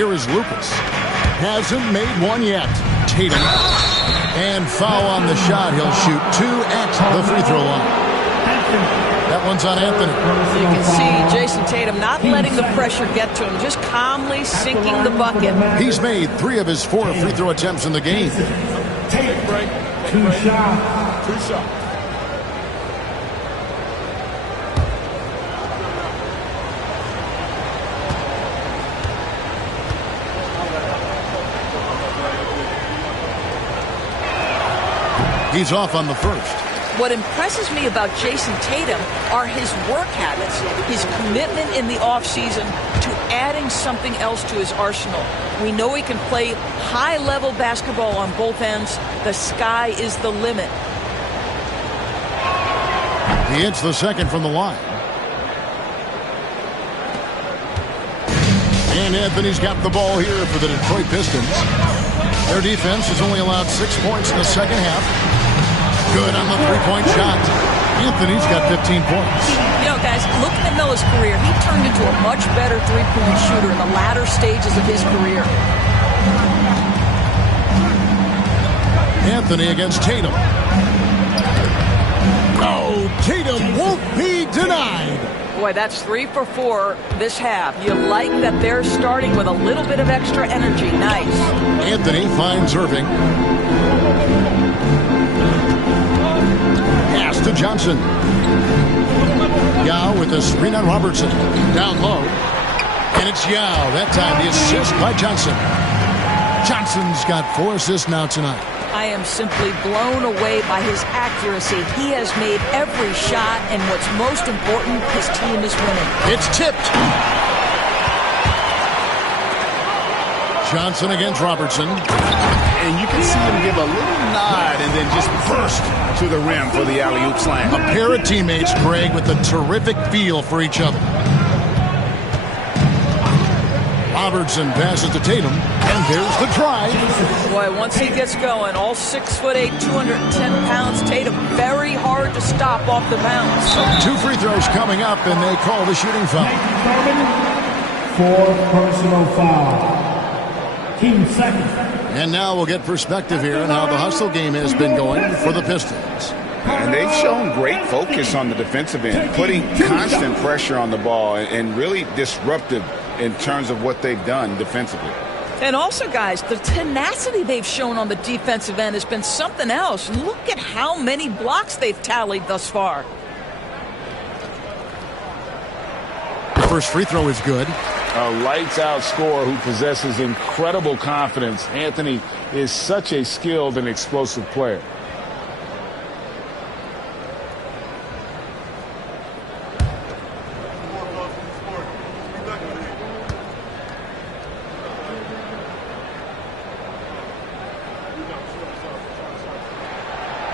Here is Lucas. Hasn't made one yet. Tatum. And foul on the shot. He'll shoot 2 at the free throw line. That one's on Anthony. You can see Jason Tatum not letting the pressure get to him, just calmly sinking the bucket. He's made 3 of his 4 free throw attempts in the game. Take break. 2 shots. 2 shots. He's off on the first. What impresses me about Jason Tatum are his work habits, his commitment in the offseason to adding something else to his arsenal. We know he can play high-level basketball on both ends. The sky is the limit. He hits the second from the line. And Anthony's got the ball here for the Detroit Pistons. Their defense has only allowed 6 points in the second half. Good on the three-point shot. Anthony's got 15 points. You know, guys, looking at Melo's career, he turned into a much better three-point shooter in the latter stages of his career. Anthony against Tatum. Oh, Tatum won't be denied. Boy, that's 3 for 4 this half. You like that they're starting with a little bit of extra energy. Nice. Anthony finds Irving. Pass to Johnson. Yao with a screen on Robertson. Down low. And it's Yao. That time the assist by Johnson. Johnson's got 4 assists now tonight. I am simply blown away by his accuracy. He has made every shot, and what's most important, his team is winning. It's tipped. Johnson against Robertson. And you can see him give a little nod and then just burst to the rim for the alley-oop slam. A pair of teammates, Greg, with a terrific feel for each other. Robertson passes to Tatum, and there's the drive. Boy, once he gets going, all 6'8", 210 pounds, Tatum, very hard to stop off the bounce. 2 free throws coming up, and they call the shooting foul. 4 personal foul. Team second. And now we'll get perspective here on how the hustle game has been going for the Pistons. And they've shown great focus on the defensive end, putting constant pressure on the ball and really disruptive in terms of what they've done defensively. And also, guys, the tenacity they've shown on the defensive end has been something else. Look at how many blocks they've tallied thus far. The first free throw is good. A lights-out scorer who possesses incredible confidence. Anthony is such a skilled and explosive player.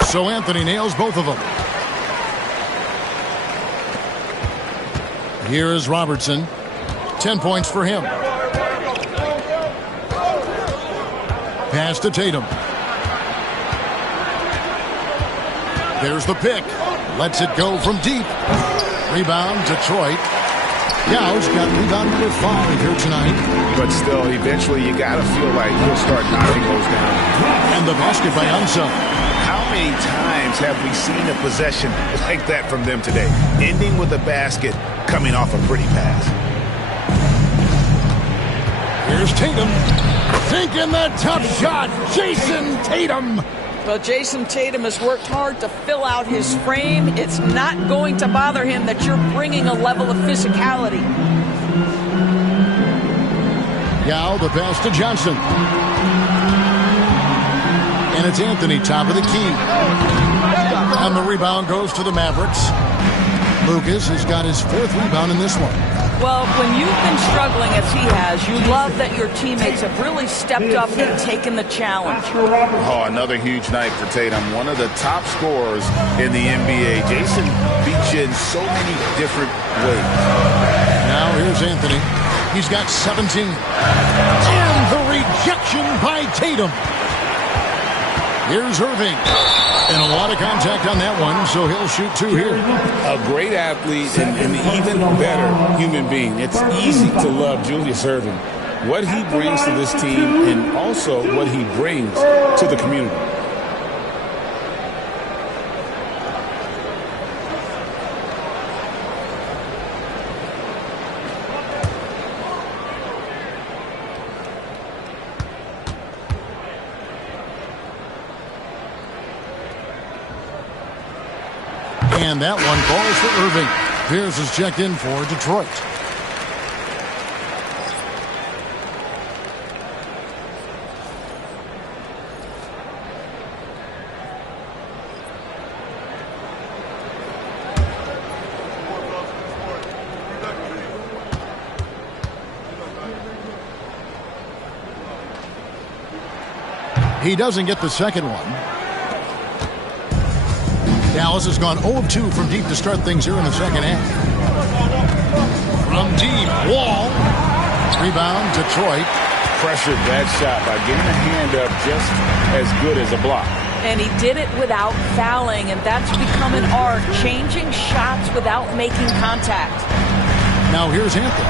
So Anthony nails both of them. Here is Robertson. 10 points for him. Pass to Tatum. There's the pick. Lets it go from deep. Rebound, Detroit. Yao's got rebound number 5 here tonight. But still, eventually you got to feel like he'll start knocking those down. And the basket by Ansa. How many times have we seen a possession like that from them today? Ending with a basket, coming off a pretty pass. Here's Tatum. Thinking the tough shot. Jason Tatum. Well, Jason Tatum has worked hard to fill out his frame. It's not going to bother him that you're bringing a level of physicality. Yao, the pass to Johnson. And it's Anthony, top of the key. And the rebound goes to the Mavericks. Lucas has got his 4th rebound in this one. Well, when you've been struggling as he has, you love that your teammates have really stepped up and taken the challenge. Oh, another huge night for Tatum. One of the top scorers in the NBA. Jason beats you in so many different ways. Now here's Anthony. He's got 17. And the rejection by Tatum. Here's Irving. And a lot of contact on that one, so he'll shoot 2 here. A great athlete and an even better human being. It's easy to love Julius Irving. what he brings to this team and also what he brings to the community. And that one falls for Irving. Pierce is checked in for Detroit. He doesn't get the second one. Dallas has gone 0-2 from deep to start things here in the second half. From deep, Wall. Rebound, Detroit. Pressured that shot by getting a hand up just as good as a block. And he did it without fouling, and that's become an art, changing shots without making contact. Now here's Anthony.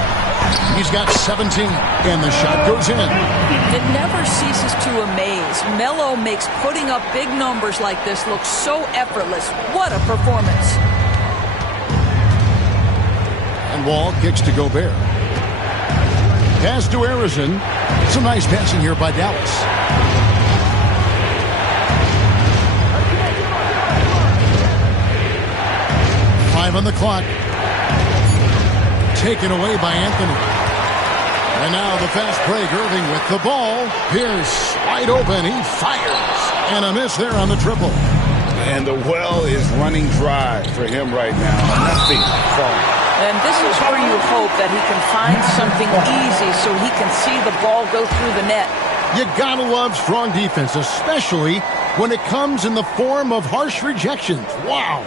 He's got 17, and the shot goes in. It never ceases to amaze. Melo makes putting up big numbers like this look so effortless. What a performance. And Wall kicks to Gobert. Pass to Harrison. Some nice passing here by Dallas. Five on the clock. Taken away by Anthony. And now the fast break. Irving with the ball. Pierce wide open. He fires. And a miss there on the triple. And the well is running dry for him right now. Nothing falling. And this is where you hope that he can find something easy so he can see the ball go through the net. You gotta love strong defense, especially when it comes in the form of harsh rejections. Wow.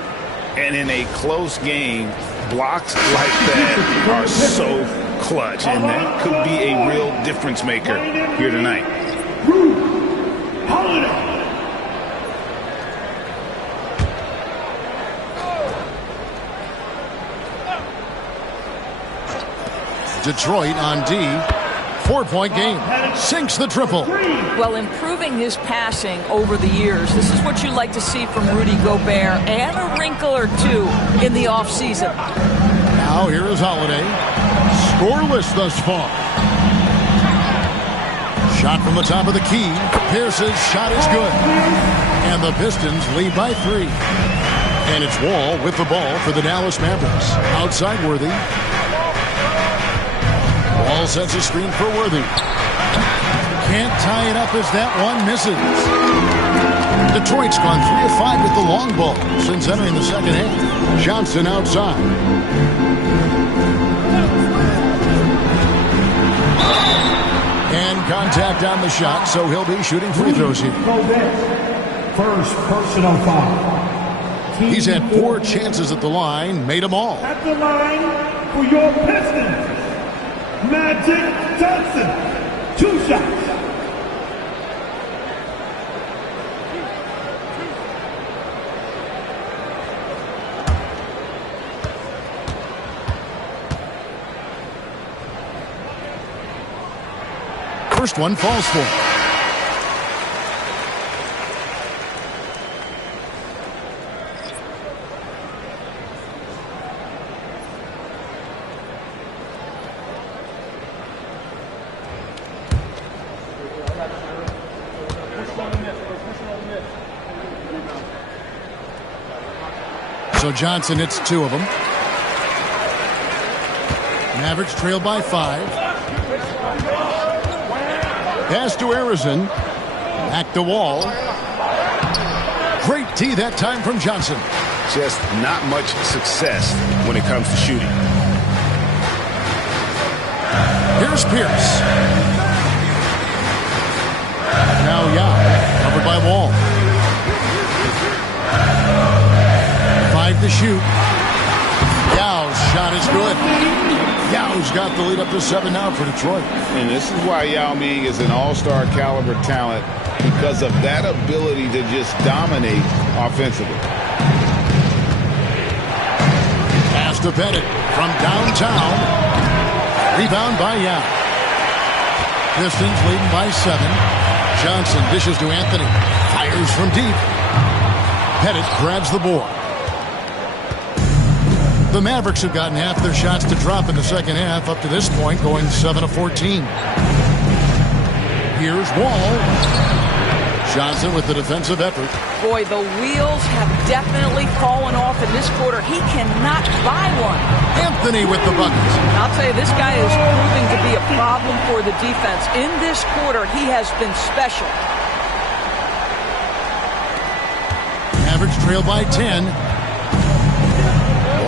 And in a close game, blocks like that are so clutch, and that could be a real difference maker here tonight. Detroit on D. 4-point game. Sinks the triple. Well, improving his passing over the years. This is what you like to see from Rudy Gobert, and a wrinkle or two in the offseason. Now here is Holiday. Scoreless thus far. Shot from the top of the key. Pierce's shot is good. And the Pistons lead by 3. And it's Wall with the ball for the Dallas Mavericks. Outside Worthy. Wall sets a screen for Worthy. Can't tie it up as that one misses. Detroit's gone 3 of 5 with the long ball since entering the second half. Johnson outside. And contact on the shot, so he'll be shooting free throws here. First personal foul. He's had 4 chances at the line, made them all. At the line for your Pistons, Magic Johnson. 2 shots. First one falls for. So Johnson hits 2 of them. Mavericks trail by 5. Pass to Harrison. Back to Wall. Great tee that time from Johnson. Just not much success when it comes to shooting. Here's Pierce. Now Yao, covered by Wall. 5 to shoot. Yao's shot is good. Yao's got the lead up to 7 now for Detroit. And this is why Yao Ming is an all-star caliber talent, because of that ability to just dominate offensively. Pass to Bennett from downtown. Rebound by Yao. Pistons leading by 7. Johnson dishes to Anthony. Fires from deep. Pettit grabs the board. The Mavericks have gotten half their shots to drop in the second half up to this point, going 7 of 14. Here's Wall. Johnson with the defensive effort. Boy, the wheels have definitely fallen off in this quarter. He cannot buy one. Anthony with the bucket. I'll tell you, this guy is proving to be a problem for the defense. In this quarter, he has been special. Mavericks trail by 10.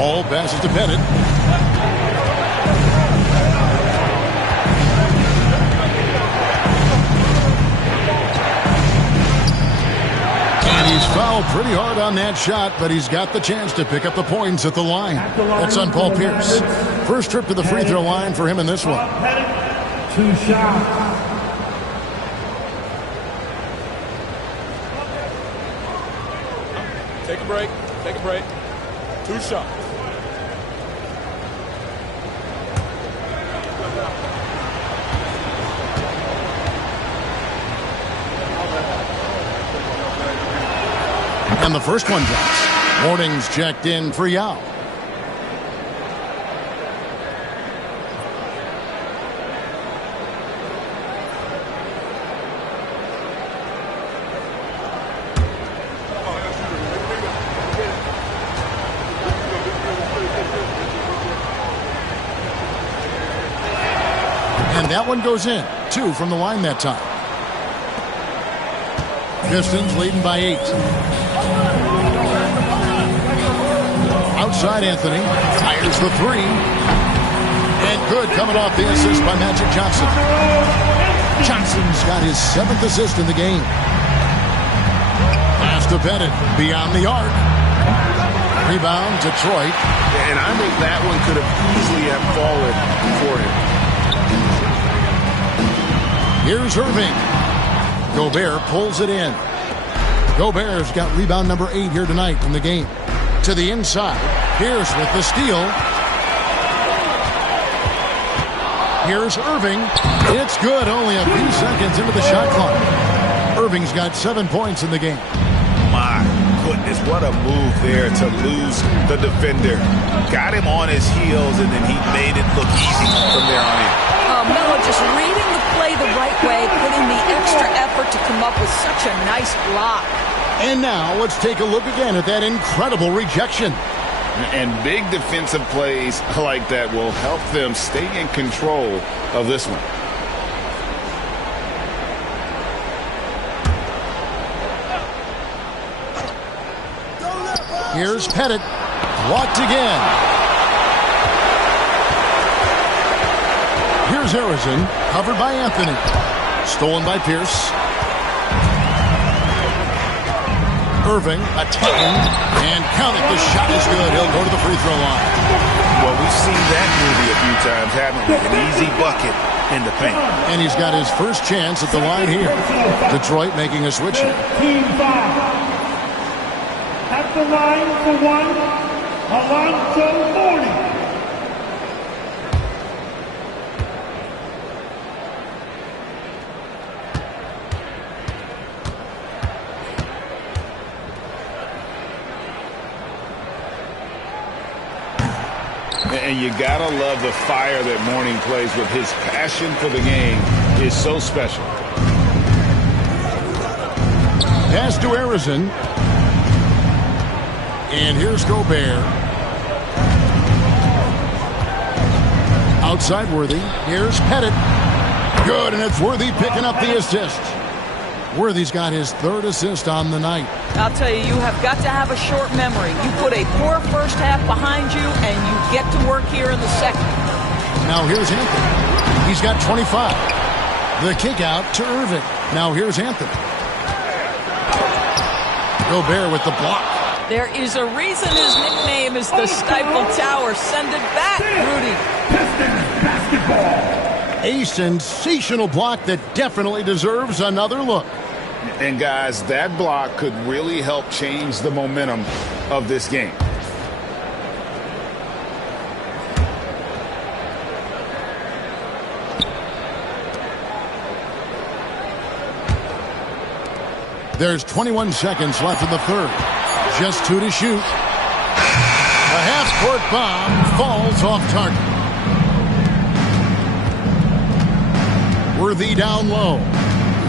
Wall passes to Pettit. And he's fouled pretty hard on that shot, but he's got the chance to pick up the points at the line. That's on Paul Pierce. First trip to the free throw line for him in this one. 2 shots. Take a break. Take a break. 2 shots. And the first one drops. Warnings checked in for Yao. And that one goes in. 2 from the line that time. Pistons leading by 8. Outside Anthony. Fires the 3. And good coming off the assist by Magic Johnson. Johnson's got his 7th assist in the game. Pass to Pettit. Beyond the arc. Rebound, Detroit. And I think that one could have easily have fallen for him. Here's Irving. Gobert pulls it in. Gobert's got rebound number 8 here tonight in the game. To the inside. Pierce with the steal. Here's Irving. It's good. Only a few seconds into the shot clock. Irving's got 7 points in the game. My goodness, what a move there to lose the defender. Got him on his heels, and then he made it look easy from there on in. Melo just reading the play the right way, putting the extra effort to come up with such a nice block. And now let's take a look again at that incredible rejection. And big defensive plays like that will help them stay in control of this one. Here's Pettit. Blocked again. Here's Harrison. Covered by Anthony. Stolen by Pierce. Irving attacking. And count it. The shot is good. He'll go to the free throw line. Well, we've seen that movie a few times, haven't we? An easy bucket in the paint. And he's got his first chance at the line here. Detroit making a switch here. Team foul. At the line for 1, Alonzo Mourning. And you gotta love the fire that Mourning plays with. His passion for the game is so special. Pass to Harrison. And here's Gobert. Outside Worthy. Here's Pettit. Good, and it's Worthy picking up the assist. Worthy's got his 3rd assist on the night. I'll tell you, you have got to have a short memory. You put a poor first half behind you, and you get to work here in the second. Now here's Anthony. He's got 25. The kick out to Irving. Now here's Anthony. Gobert with the block. There is a reason his nickname is the Stifle Tower. Send it back, Rudy. Pistons basketball. A sensational block that definitely deserves another look. And guys, that block could really help change the momentum of this game. There's 21 seconds left in the third. Just 2 to shoot. The half-court bomb falls off target. Worthy down low.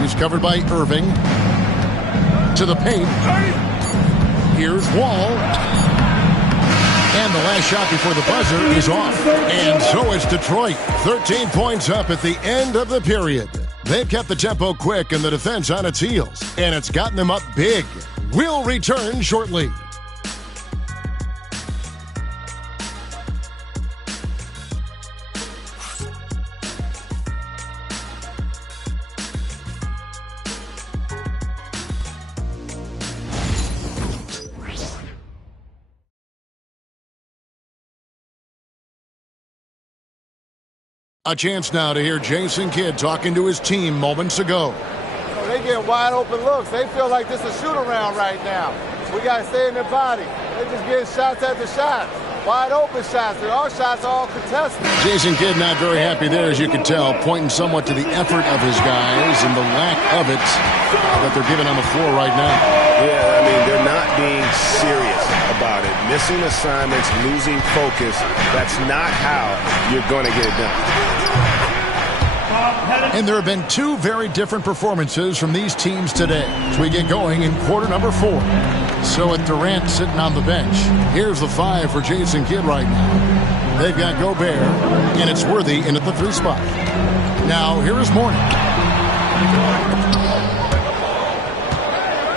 He's covered by Irving. To the paint. Here's Wall. And the last shot before the buzzer is off. And so is Detroit. 13 points up at the end of the period. They've kept the tempo quick and the defense on its heels. And it's gotten them up big. We'll return shortly. A chance now to hear Jason Kidd talking to his team moments ago. They get wide open looks. They feel like this is a shoot-around right now. We got to stay in their body. They're just getting shots after shots. Wide open shots. And our shots are all contested. Jason Kidd not very happy there, as you can tell, pointing somewhat to the effort of his guys and the lack of it that they're giving on the floor right now. Yeah, I mean, they're not being serious about it. Missing assignments, losing focus. That's not how you're going to get it done. And there have been 2 very different performances from these teams today as we get going in quarter number 4. So with Durant sitting on the bench, here's the 5 for Jason Kidd right now. They've got Gobert, and it's Worthy in at the 3 spot. Now, here is Mourning.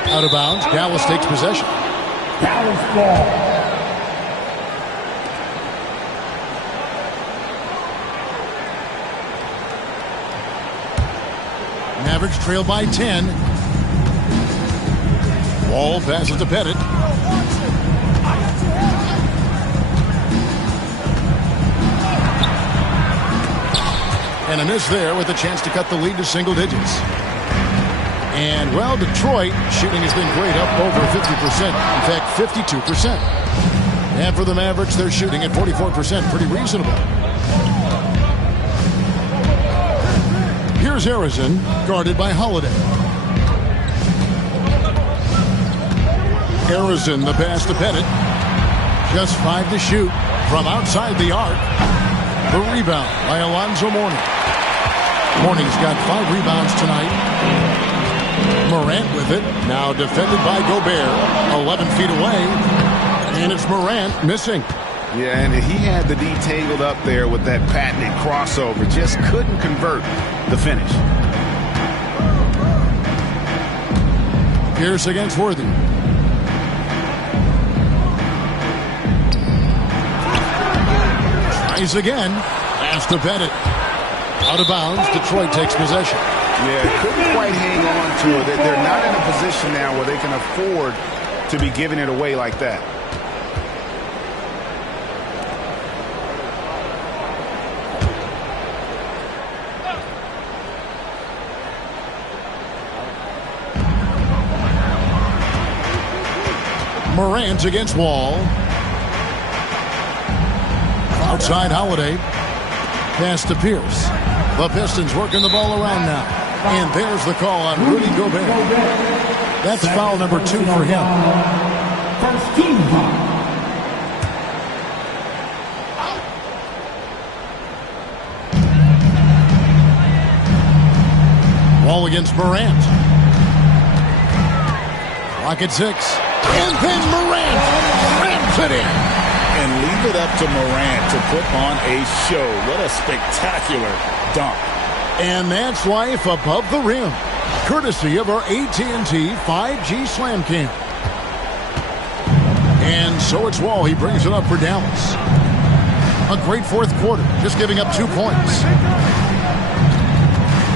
Out of bounds, Dallas takes possession. Dallas ball. Mavericks trail by 10. Wall passes to Pettit. And a miss there with a chance to cut the lead to single digits. And, well, Detroit shooting has been great, up over 50%. In fact, 52%. And for the Mavericks, they're shooting at 44%. Pretty reasonable. Here's Harrison, guarded by Holiday. Harrison, the pass to Pettit. Just 5 to shoot from outside the arc. The rebound by Alonzo Mourning. Mourning's got 5 rebounds tonight. Morant with it. Now defended by Gobert. 11 feet away. And it's Morant missing. Yeah, and he had the D tangled up there with that patented crossover. Just couldn't convert the finish. Pierce against Worthy. Tries again. Pass to Pettit. Out of bounds. Detroit takes possession. Yeah, couldn't quite hang on to it. They're not in a position now where they can afford to be giving it away like that. Morant against Wall. Outside Holiday. Pass to Pierce. The Pistons working the ball around now. And there's the call on Rudy Gobert. That's foul number 2 for him. First team foul. Wall against Morant. Clock at 6. And then Morant rams it in. And leave it up to Morant to put on a show. What a spectacular dunk. And that's life above the rim. Courtesy of our AT&T 5G Slam Cam. And so it's Wall. He brings it up for Dallas. A great fourth quarter. Just giving up 2 points.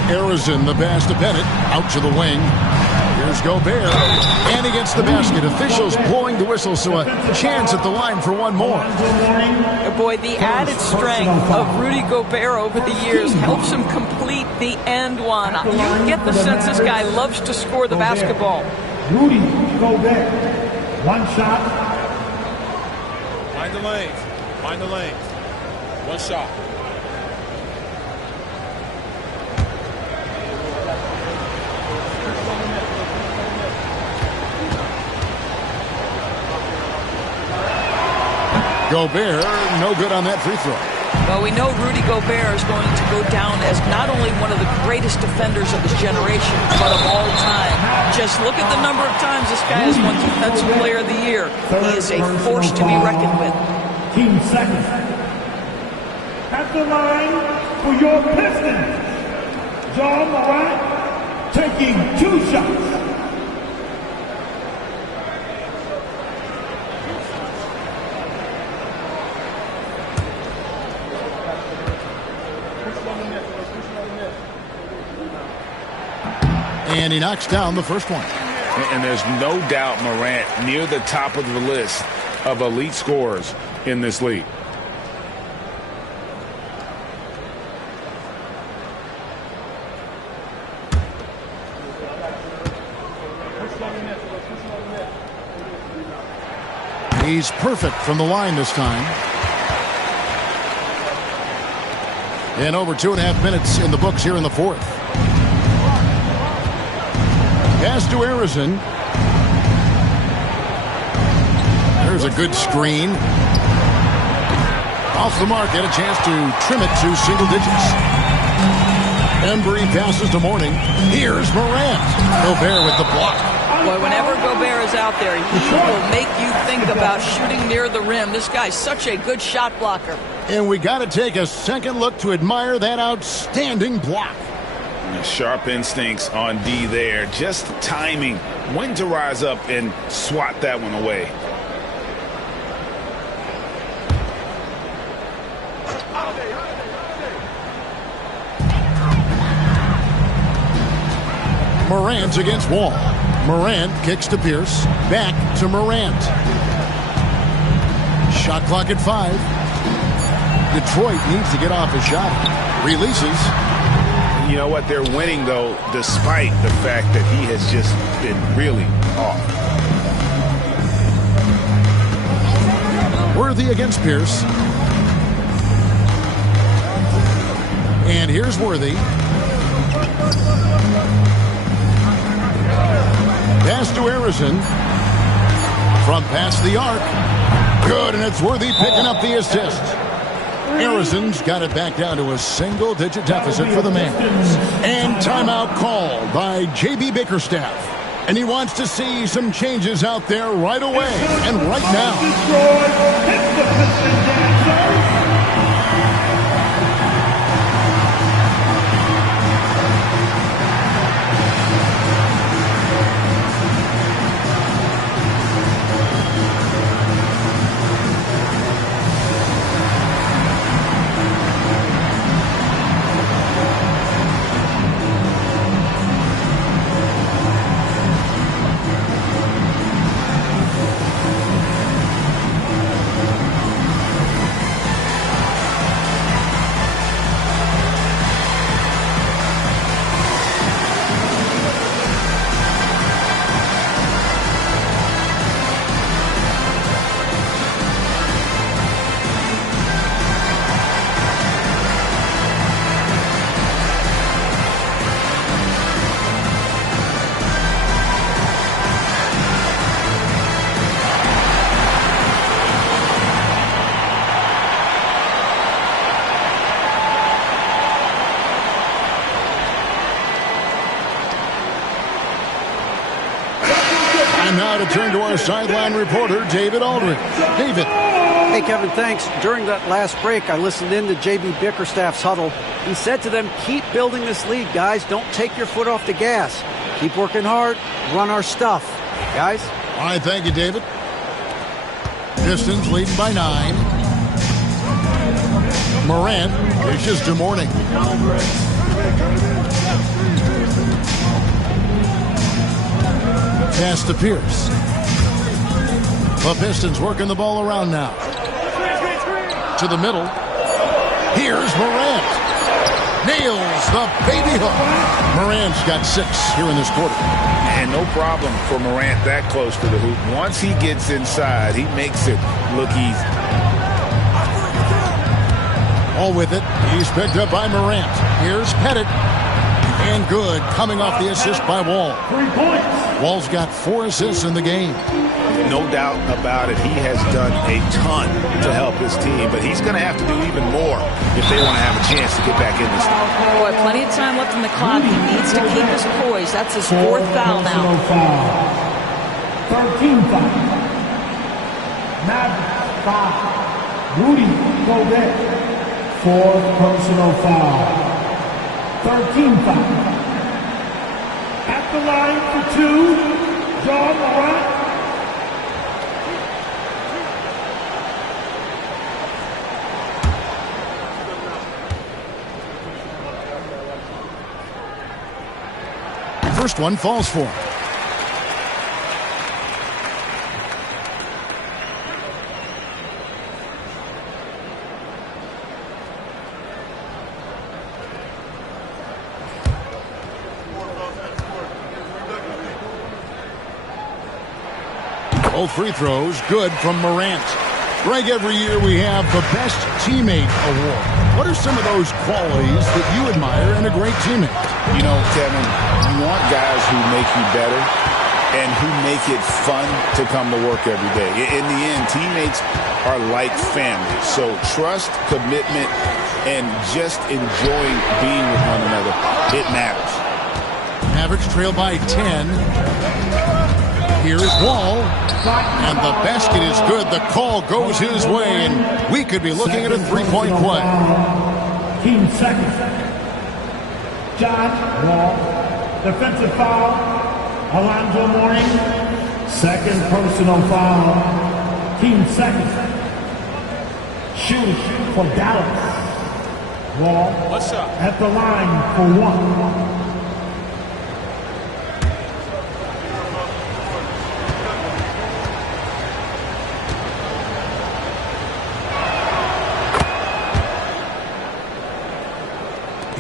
Harrison, the pass to Pettit. Out to the wing. Here's Gobert, and he gets the basket. Officials blowing the whistle, so a chance at the line for one more. Boy, the added strength of Rudy Gobert over the years helps him complete the and one. You get the sense this guy loves to score the basketball. Rudy Gobert, 1 shot. Mind the lanes. Mind the lanes. 1 shot. Gobert, no good on that free throw. Well, we know Rudy Gobert is going to go down as not only one of the greatest defenders of his generation, but of all time. Just look at the number of times this guy has won Defensive Player of the Year. He is a force to be reckoned with. Team second. At the line for your Pistons, John Morant taking 2 shots. And he knocks down the first one. And there's no doubt Morant near the top of the list of elite scorers in this league. He's perfect from the line this time. And over 2.5 minutes in the books here in the fourth. Pass to Arizon. There's a good screen. Off the mark, get a chance to trim it to single digits. Embry passes to Mourning. Here's Morant. Gobert with the block. Boy, whenever Gobert is out there, he will make you think about shooting near the rim. This guy's such a good shot blocker. And we got to take a second look to admire that outstanding block. Sharp instincts on D there. Just timing. When to rise up and swat that one away. Morant against Wall. Morant kicks to Pierce. Back to Morant. Shot clock at 5. Detroit needs to get off a shot. Releases. You know what? They're winning, though, despite the fact that he has just been really off. Worthy against Pierce. And here's Worthy. Pass to Arizon. From past the arc. Good, and it's Worthy picking up the assist. Arizon's got it back down to a single-digit deficit for the man. And timeout called by J.B. Bickerstaff. And he wants to see some changes out there right away and right now. Now to turn to our sideline reporter, David Aldridge. David. Hey, Kevin, thanks. During that last break, I listened in to J.B. Bickerstaff's huddle. He said to them, keep building this lead, guys. Don't take your foot off the gas. Keep working hard. Run our stuff. Guys? All right, thank you, David. Pistons leading by 9. Morant reaches to Mourning. Pass to Pierce. The Pistons working the ball around now. To the middle. Here's Morant. Nails the baby hook. Morant's got 6 here in this quarter. And no problem for Morant that close to the hoop. Once he gets inside, he makes it look easy. All with it. He's picked up by Morant. Here's Pettit. And good, coming off the assist by Wall. 3 points. Wall's got 4 assists in the game. No doubt about it. He has done a ton to help his team, but he's going to have to do even more if they want to have a chance to get back in this thing. Boy, plenty of time left in the clock. He needs to keep his poise. That's his fourth foul now. 13 foul. Maverick foul. Rudy Gobert. Fourth personal foul. 13 foul. At the line for 2, John Morant. First one falls for him. Both free throws good from Morant. Greg, every year we have the Best Teammate Award. What are some of those qualities that you admire in a great teammate? You know, Kevin, you want guys who make you better and who make it fun to come to work every day. In the end, teammates are like family. So trust, commitment, and just enjoying being with one another, it matters. Mavericks trail by 10. Here is Wall, and the basket is good. The call goes his way, and we could be looking at a three-point play. Team second. Josh Wall. Defensive foul. Alonzo Mourning. Second personal foul. Team second. Shooting for Dallas. Wall. What's up? At the line for 1.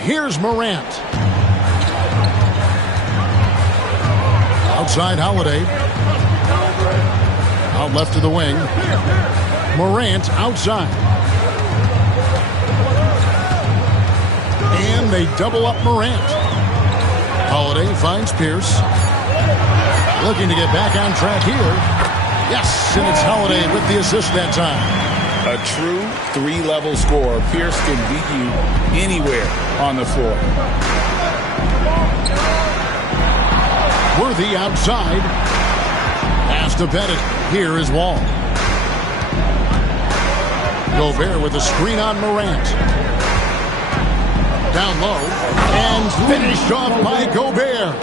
Here's Morant. Outside Holiday. Out left to the wing. Morant outside. And they double up Morant. Holiday finds Pierce. Looking to get back on track here. Yes, and it's Holiday with the assist that time. A true three-level scorer. Pierce can beat you anywhere on the floor. Worthy outside. Pass to Bennett. Here is Wall. Gobert with a screen on Morant. Down low. And finished off by Gobert.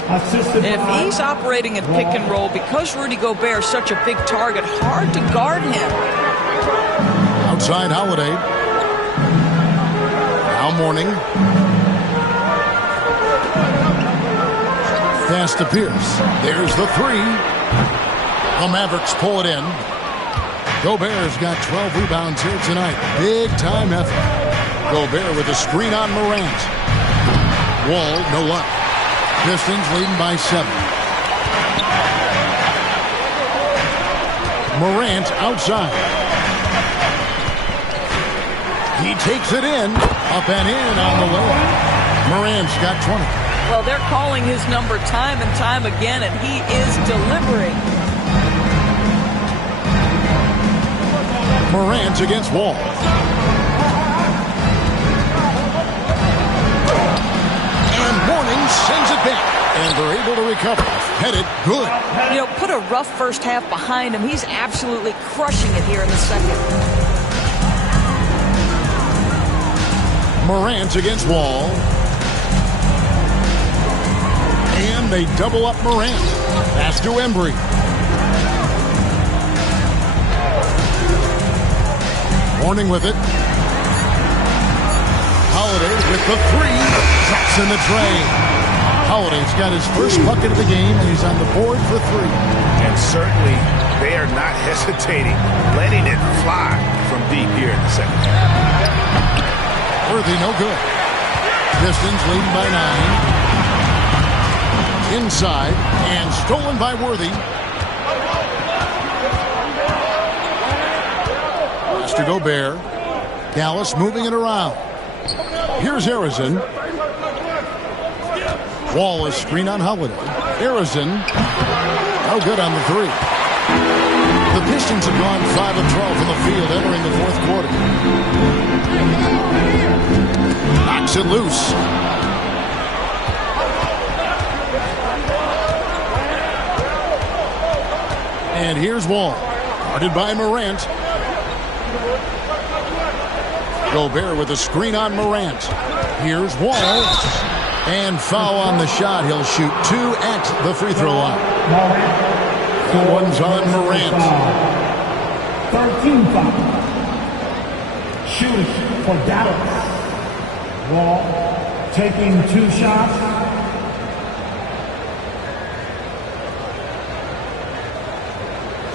If he's operating in pick and roll, because Rudy Gobert is such a big target, hard to guard him. Outside Holiday. Now Mourning. Pass to Pierce. There's the three. The Mavericks pull it in. Gobert's got 12 rebounds here tonight. Big time effort. Gobert with a screen on Morant. Wall, no luck. Pistons leading by 7. Morant outside. He takes it in. Up and in on the layup. Morant's got 20. Well, they're calling his number time and time again, and he is delivering. Morant against Wall. And Mourning sends it back. And they're able to recover. Headed good. You know, put a rough first half behind him. He's absolutely crushing it here in the second. Morant against Wall. And they double up Morant. Pass to Embry. Mourning with it. Holiday with the three. Drops in the tray. Holiday's got his first bucket of the game, and he's on the board for 3. And certainly, they are not hesitating, letting it fly from deep here in the second half. Worthy, no good. Pistons leading by 9. Inside, and stolen by Worthy. Pass to Gobert. Dallas moving it around. Here's Harrison. Wall is screen on Holiday. Harrison, no good on the 3. Pistons have gone 5 of 12 from the field entering the fourth quarter. Knocks it loose. And here's Wall. Guarded by Morant. Gobert with a screen on Morant. Here's Wall. And foul on the shot. He'll shoot 2 at the free throw line. That one's on Morant. 13 foul. Shooting for Dallas. Wall taking 2 shots.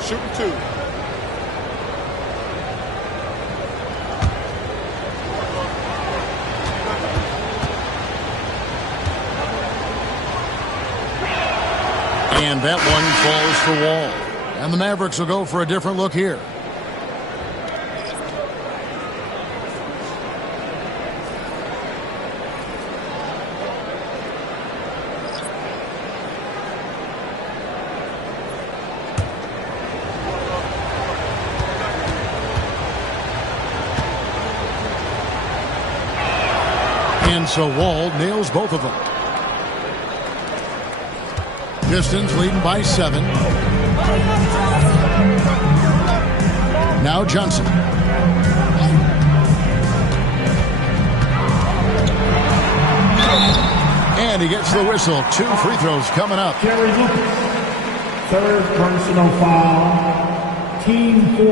Shooting 2. And that one falls for Wall. And the Mavericks will go for a different look here. And so Wall nails both of them. Pistons leading by 7. Now Johnson. And he gets the whistle. 2 free throws coming up. Jerry Lucas, 3rd personal foul. Team 4.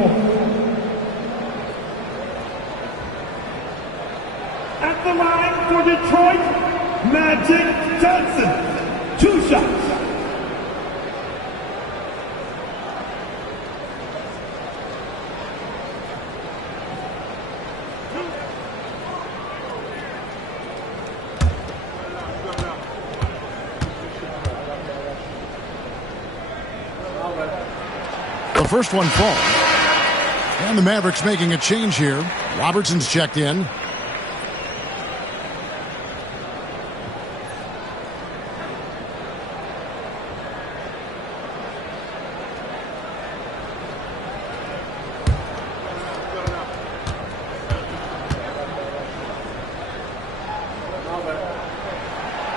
At the line for Detroit, Magic Johnson. 2 shots. The first one falls. And the Mavericks making a change here. Robertson's checked in.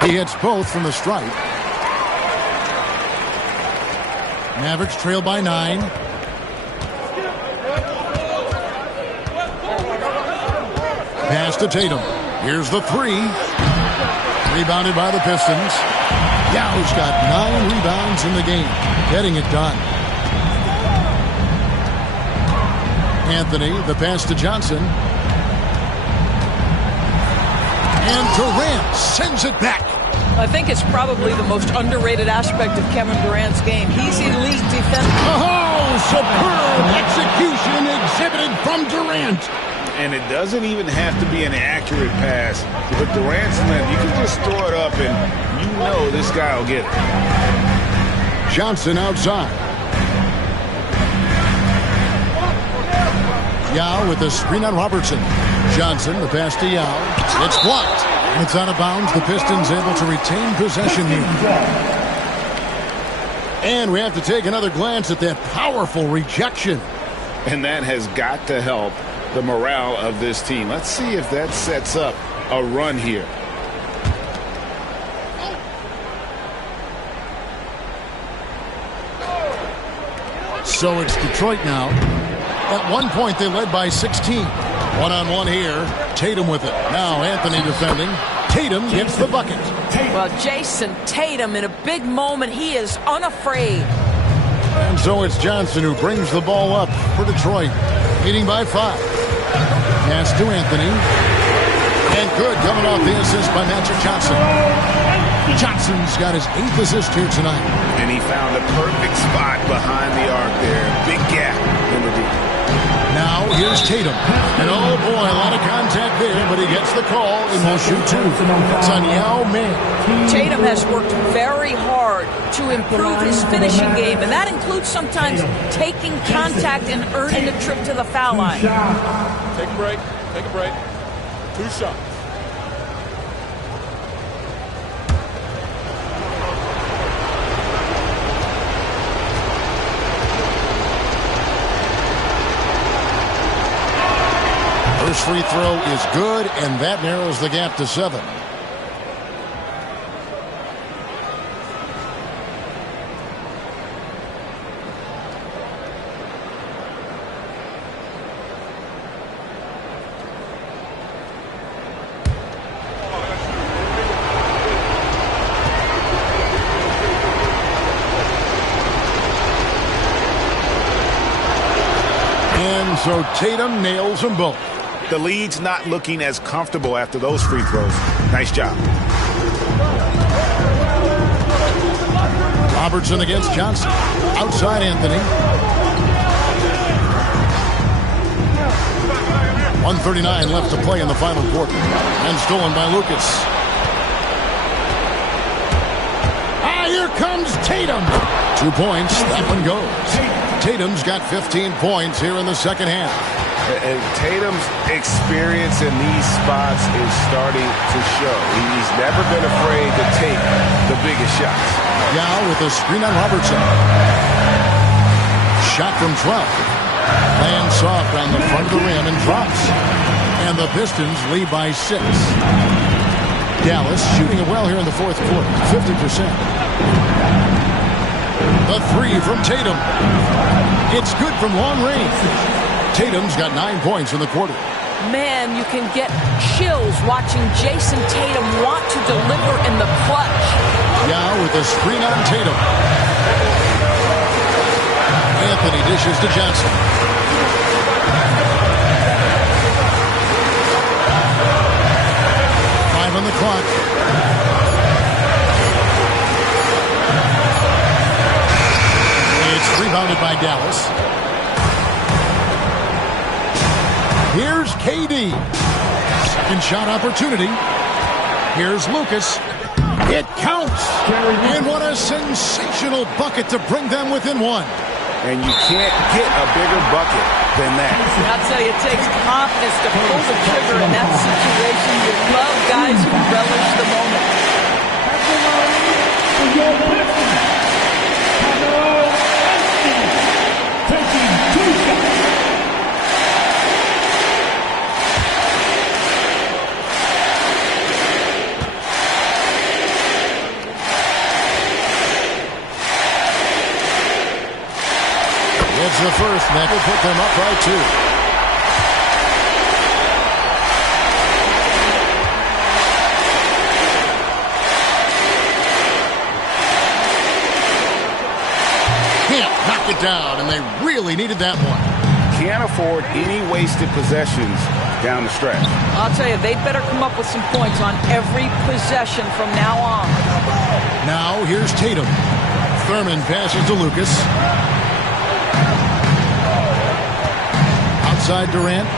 He hits both from the stripe. Mavericks trail by 9. Pass to Tatum. Here's the 3. Rebounded by the Pistons. Yow's got 9 rebounds in the game. Getting it done. Anthony, the pass to Johnson. And Durant sends it back. I think it's probably the most underrated aspect of Kevin Durant's game. He's elite defense. Oh, superb execution exhibited from Durant. And it doesn't even have to be an accurate pass. With Durant's length, you can just throw it up and you know this guy will get it. Johnson outside. Yao with the screen on Robertson. Johnson, the pass to Yao. It's blocked. It's out of bounds. The Pistons able to retain possession here. And we have to take another glance at that powerful rejection. And that has got to help the morale of this team. Let's see if that sets up a run here. So it's Detroit now. At one point, they led by 16. One-on-one here. Tatum with it. Now Anthony defending. Tatum gets the bucket. Well, Jason Tatum, in a big moment, he is unafraid. And so it's Johnson who brings the ball up for Detroit. Leading by 5. Pass to Anthony. And good, coming off the assist by Magic Johnson. Johnson's got his 8th assist here tonight. And he found a perfect spot behind the arc there. Big gap in the deep. Now here's Tatum. And oh boy, a lot of contact there, but he gets the call and will shoot 2. It's on Yao Ming. Tatum has worked very hard to improve his finishing game, and that includes sometimes taking contact and earning a trip to the foul line. Take a break. Take a break. 2 shots. First free throw is good, and that narrows the gap to 7. So Tatum nails them both. The lead's not looking as comfortable after those free throws. Nice job. Robertson against Johnson. Outside Anthony. 1:39 left to play in the final quarter. And stolen by Lucas. Here comes Tatum. 2 points. That one goes. Tatum's got 15 points here in the second half. And Tatum's experience in these spots is starting to show. He's never been afraid to take the biggest shots. Yao with a screen on Robertson. Shot from 12. Lands soft on the front of the rim and drops. And the Pistons lead by 6. Dallas shooting it well here in the fourth quarter. 50%. The three from Tatum. It's good from long range. Tatum's got 9 points in the quarter. Man, you can get chills watching Jason Tatum want to deliver in the clutch. Yao with a screen on Tatum. Anthony dishes to Johnson. On the clock. It's rebounded by Dallas. Here's KD. Second shot opportunity. Here's Lucas. It counts. And what a sensational bucket to bring them within 1. And you can't get a bigger bucket than that. I'll tell you, it takes confidence to pull the trigger in that situation. You love guys who relish the moment. Taking 2 shots. It's the first, and that will put them up by 2. Can't knock it down, and they really needed that one. Can't afford any wasted possessions down the stretch. I'll tell you, they better come up with some points on every possession from now on. Now, here's Tatum. Thurman passes to Lucas. Outside Durant.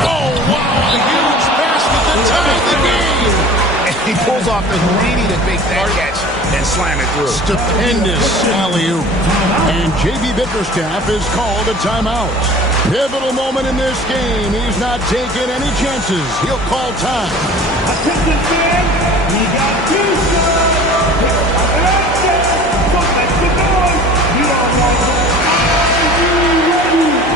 Oh, wow, a huge basket to tie the game. And he pulls off the greedy to make that catch and slam it through. Stupendous alley-oop. And J.B. Bickerstaff is called a timeout. Pivotal moment in this game. He's not taking any chances. He'll call time. Attention fans, we got 2 shots. So make the noise. You don't want to. Are you ready?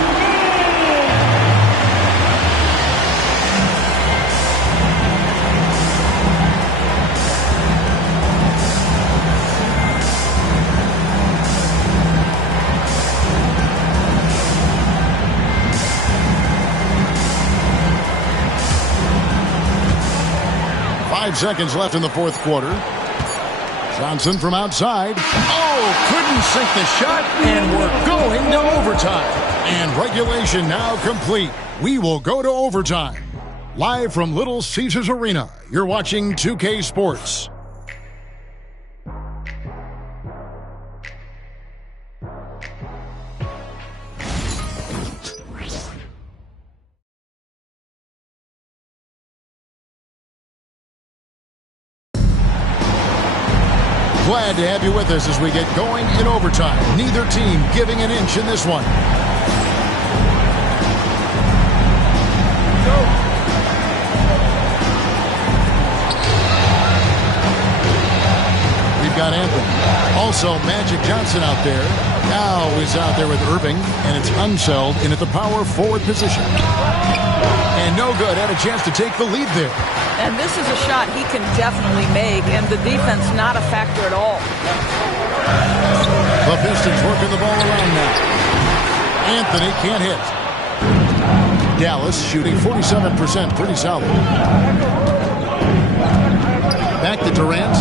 5 seconds left in the fourth quarter. Johnson from outside. Oh, couldn't sink the shot, and we're going to overtime. And regulation now complete. We will go to overtime. Live from Little Caesars Arena, you're watching 2K Sports. Glad to have you with us as we get going in overtime. Neither team giving an inch in this one. We've got Anthony. Also, Magic Johnson out there. Now is out there with Irving, and it's Unseld in at the power forward position. And no good. Had a chance to take the lead there. And this is a shot he can definitely make, and the defense not a factor at all. The Pistons working the ball around now. Anthony can't hit. Dallas shooting 47%, pretty solid. Back to Durant.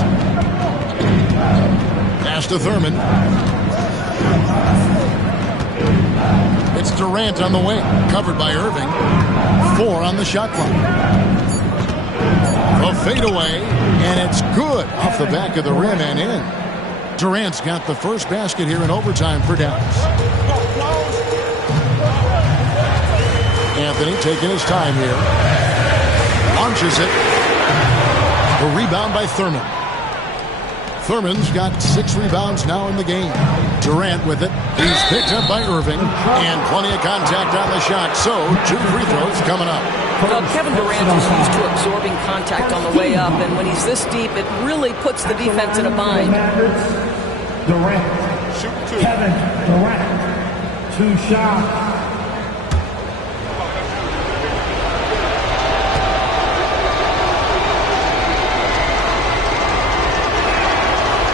Pass to Thurman. It's Durant on the wing, covered by Irving. 4 on the shot clock. The fadeaway, and it's good off the back of the rim and in. Durant's got the first basket here in overtime for Dallas. Anthony taking his time here. Launches it. A rebound by Thurman. Thurman's got 6 rebounds now in the game. Durant with it. He's picked up by Irving. And plenty of contact on the shot. So 2 free throws coming up. Well, Kevin Durant is used to absorbing contact on the way up. And when he's this deep, it really puts the defense in a bind. Durant. Kevin Durant. 2 shots.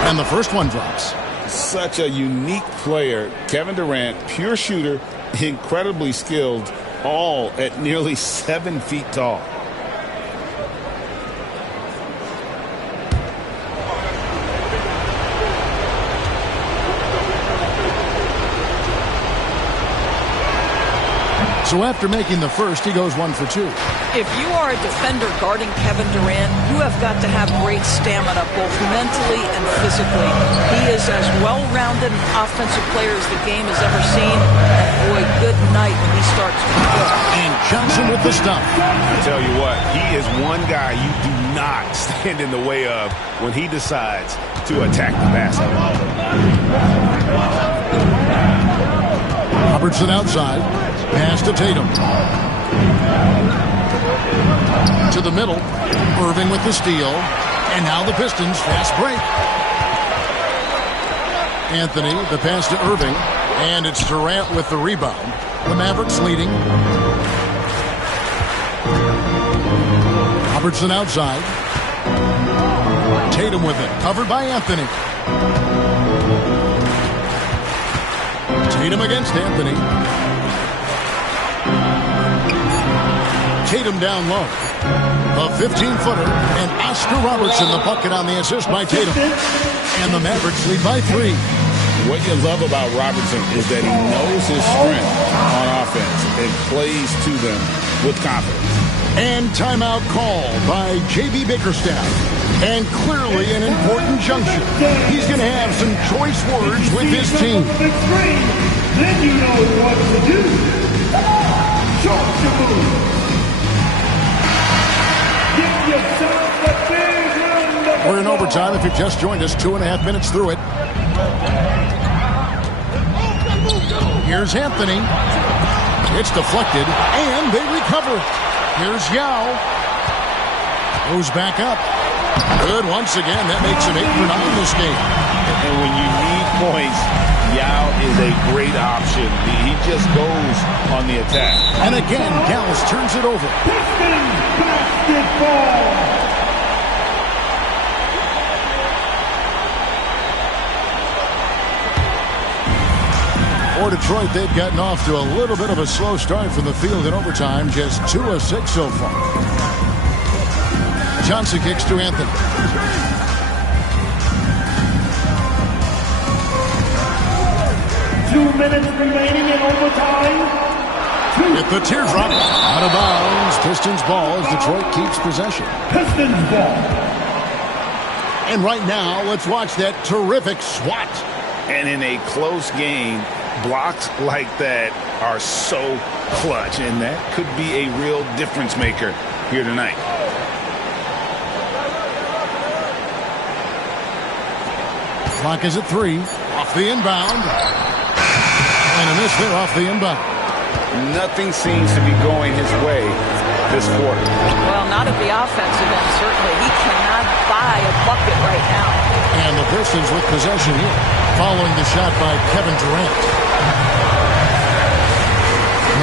And the first one drops. Such a unique player. Kevin Durant, pure shooter, incredibly skilled, all at nearly 7 feet tall. So after making the first, he goes 1 for 2. If you are a defender guarding Kevin Durant, you have got to have great stamina, both mentally and physically. He is as well-rounded an offensive player as the game has ever seen. And boy, good night when he starts to be good. And Johnson with the stop. I tell you what, he is one guy you do not stand in the way of when he decides to attack the basket. Robertson outside. Pass to Tatum. To the middle. Irving with the steal. And now the Pistons fast break. Anthony, the pass to Irving. And it's Durant with the rebound. The Mavericks leading. Robertson outside. Tatum with it. Covered by Anthony. Tatum against Anthony. Tatum down low. A 15-footer. And Oscar Robertson, the bucket on the assist by Tatum. And the Mavericks lead by 3. What you love about Robertson is that he knows his strength on offense and plays to them with confidence. And timeout call by J.B. Bickerstaff. And clearly an important junction. He's going to have some choice words with his team. Then you know what to do. Short your move. We're in overtime. If you just joined us, 2.5 minutes through it. Here's Anthony. It's deflected, and they recover it. Here's Yao. Goes back up. Good once again. That makes him 8 for 9 this game. And when you need points, Yao is a great option. He just goes on the attack. And again, Dallas turns it over. Pistons basketball. For Detroit, they've gotten off to a little bit of a slow start from the field in overtime. Just 2 of 6 so far. Johnson kicks to Anthony. 2 minutes remaining in overtime. With the teardrop. Out of bounds. Pistons ball as Detroit keeps possession. Pistons ball. And right now, let's watch that terrific swat. And in a close game, blocks like that are so clutch, and that could be a real difference maker here tonight. Clock is at 3. Off the inbound. And a miss there off the inbound. Nothing seems to be going his way this quarter. Well, not at the offensive end, certainly. He cannot buy a bucket right now. And the Pistons with possession here, following the shot by Kevin Durant.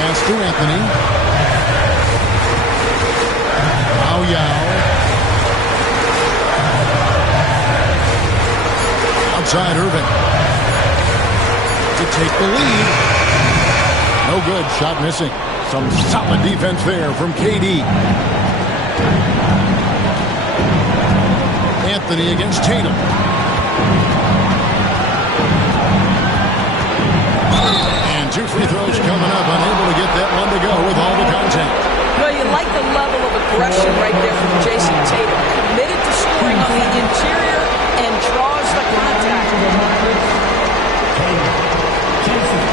Pass to Anthony. outside Irving to take the lead. No good. Shot missing. Some solid defense there from KD. Anthony against Tatum. And 2 free throws coming up. Unable to get that one to go with all the contact. Well, you like the level of aggression right there from Jason Tatum. Committed to scoring on the interior and draws the contact. Jason,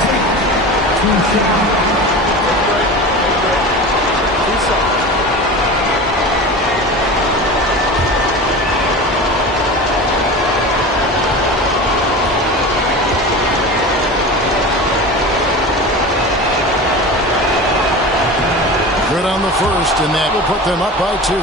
take 2 shots. Good on the first, and that will put them up by 2.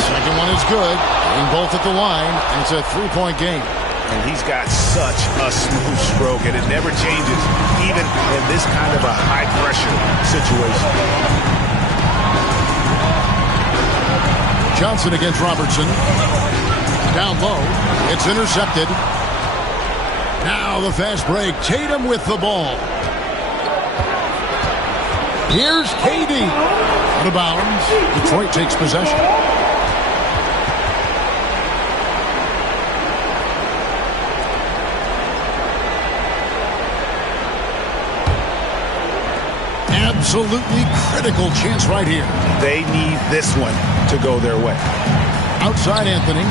Second one is good. Getting both at the line, and it's a 3-point game. And he's got such a smooth stroke, and it never changes, even in this kind of a high-pressure situation. Johnson against Robertson. Down low. It's intercepted. Now the fast break. Tatum with the ball. Here's KD. Out of bounds. Detroit takes possession. Absolutely critical chance right here. They need this one to go their way. Outside Anthony.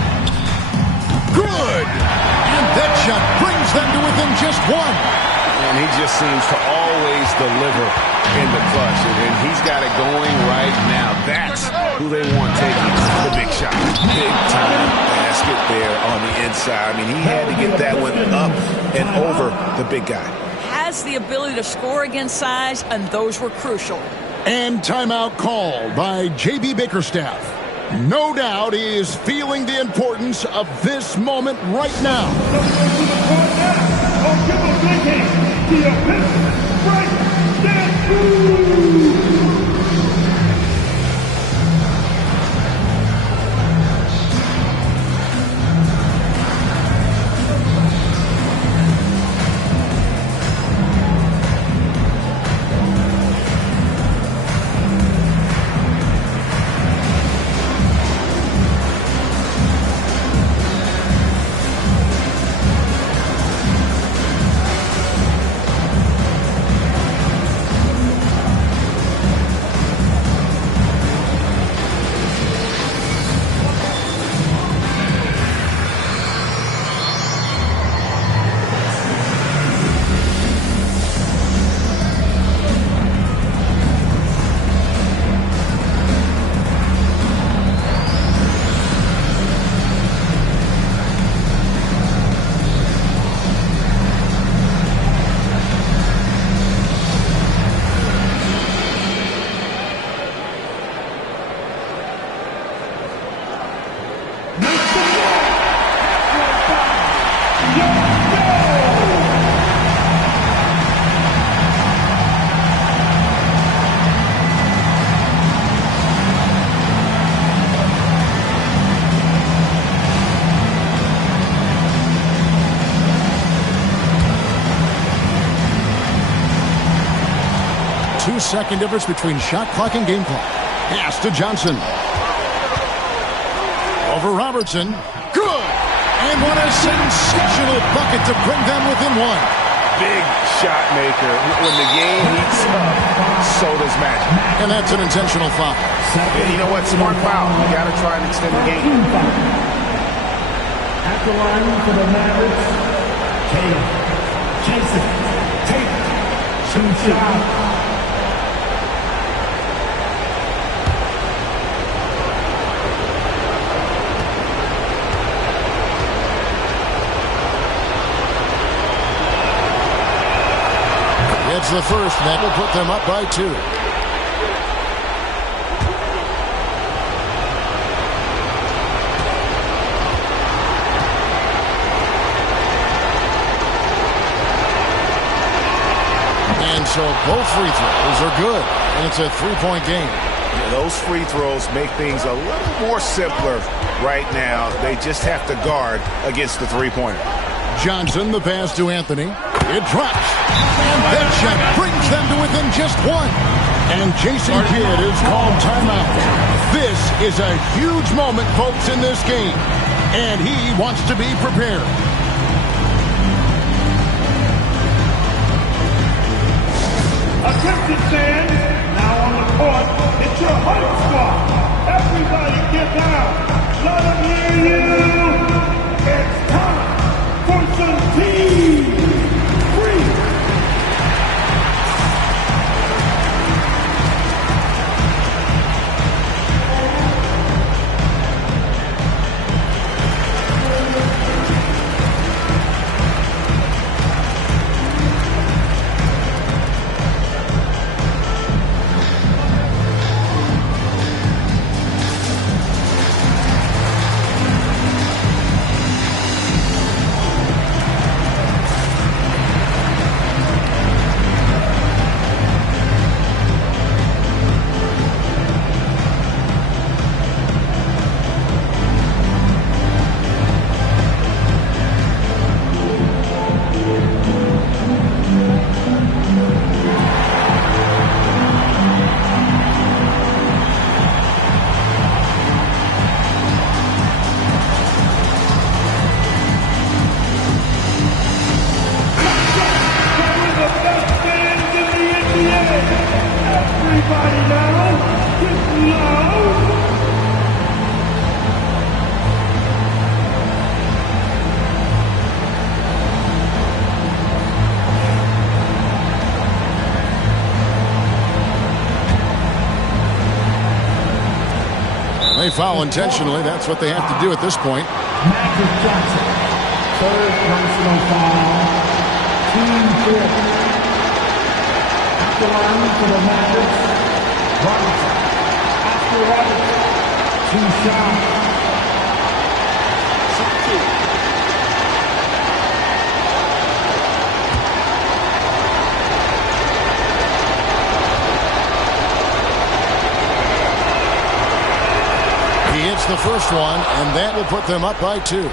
Good! And that shot brings them to within just 1. And he just seems to always deliver in the clutch. And he's got it going right now. That's who they want taking the big shot. Big time basket there on the inside. I mean, he had to get that one up and over the big guy. Has the ability to score against size, and those were crucial. And timeout called by J.B. Bickerstaff. No doubt he is feeling the importance of this moment right now. Second difference between shot clock and game clock. Pass to Johnson. Over Robertson. Good! And what a sensational bucket to bring them within 1. Big shot maker. When the game heats up, so does magic. And that's an intentional foul. And you know what? Smart foul. You got to try and extend the game. At the line for the Mavericks, Jason Tatum. 2 shots. It's the first, and that will put them up by 2. so both free throws are good, and it's a three-point game. Yeah, those free throws make things a little more simpler right now. They just have to guard against the three-pointer. Johnson, the pass to Anthony. It drops. And that shot brings them to within just one. And Jason Kidd is called timeout. This is a huge moment, folks, in this game. And he wants to be prepared. Attention fans, now on the court, it's your hype squad. Everybody get down. Let them hear you. It's time for some team free. They foul intentionally. That's what they have to do at this point. Magic Johnson, third personal foul, team fifth. After line for the Mavericks, Robinson. After Robinson, two shots. He hits the first one, and that will put them up by 2. And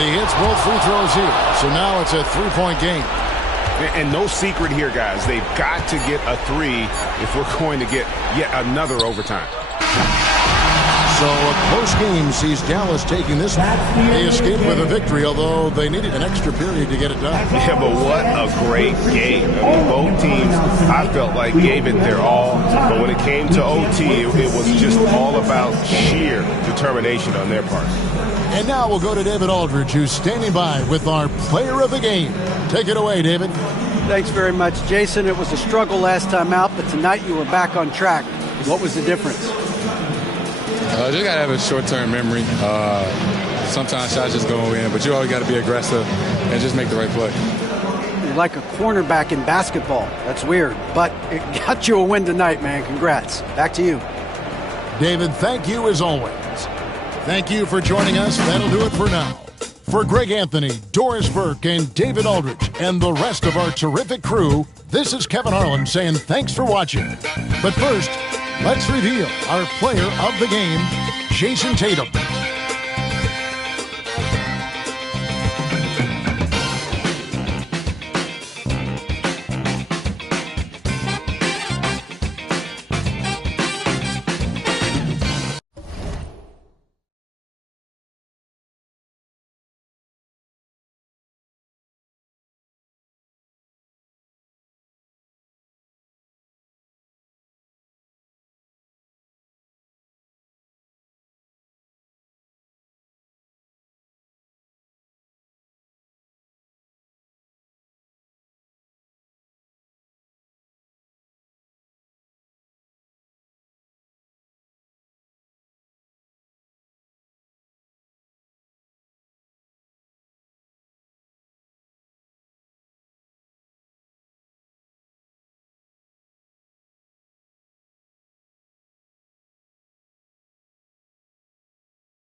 he hits both free throws here. So now it's a three-point game. And no secret here, guys. They've got to get a 3 if we're going to get yet another overtime. So a close game sees Dallas taking this one. They escaped with a victory, although they needed an extra period to get it done. Yeah, but what a great game. I mean, both teams, I felt like, gave it their all. But when it came to OT, it was just all about sheer determination on their part. And now we'll go to David Aldridge, who's standing by with our player of the game. Take it away, David. Thanks very much, Jason. It was a struggle last time out, but tonight you were back on track. What was the difference? Just got to have a short-term memory. Sometimes shots just go in, but you always got to be aggressive and just make the right play. You're like a cornerback in basketball. That's weird, but it got you a win tonight, man. Congrats. Back to you. David, thank you as always. Thank you for joining us. That'll do it for now. For Greg Anthony, Doris Burke, and David Aldridge, and the rest of our terrific crew, this is Kevin Harlan saying thanks for watching. But first, let's reveal our player of the game, Jason Tatum.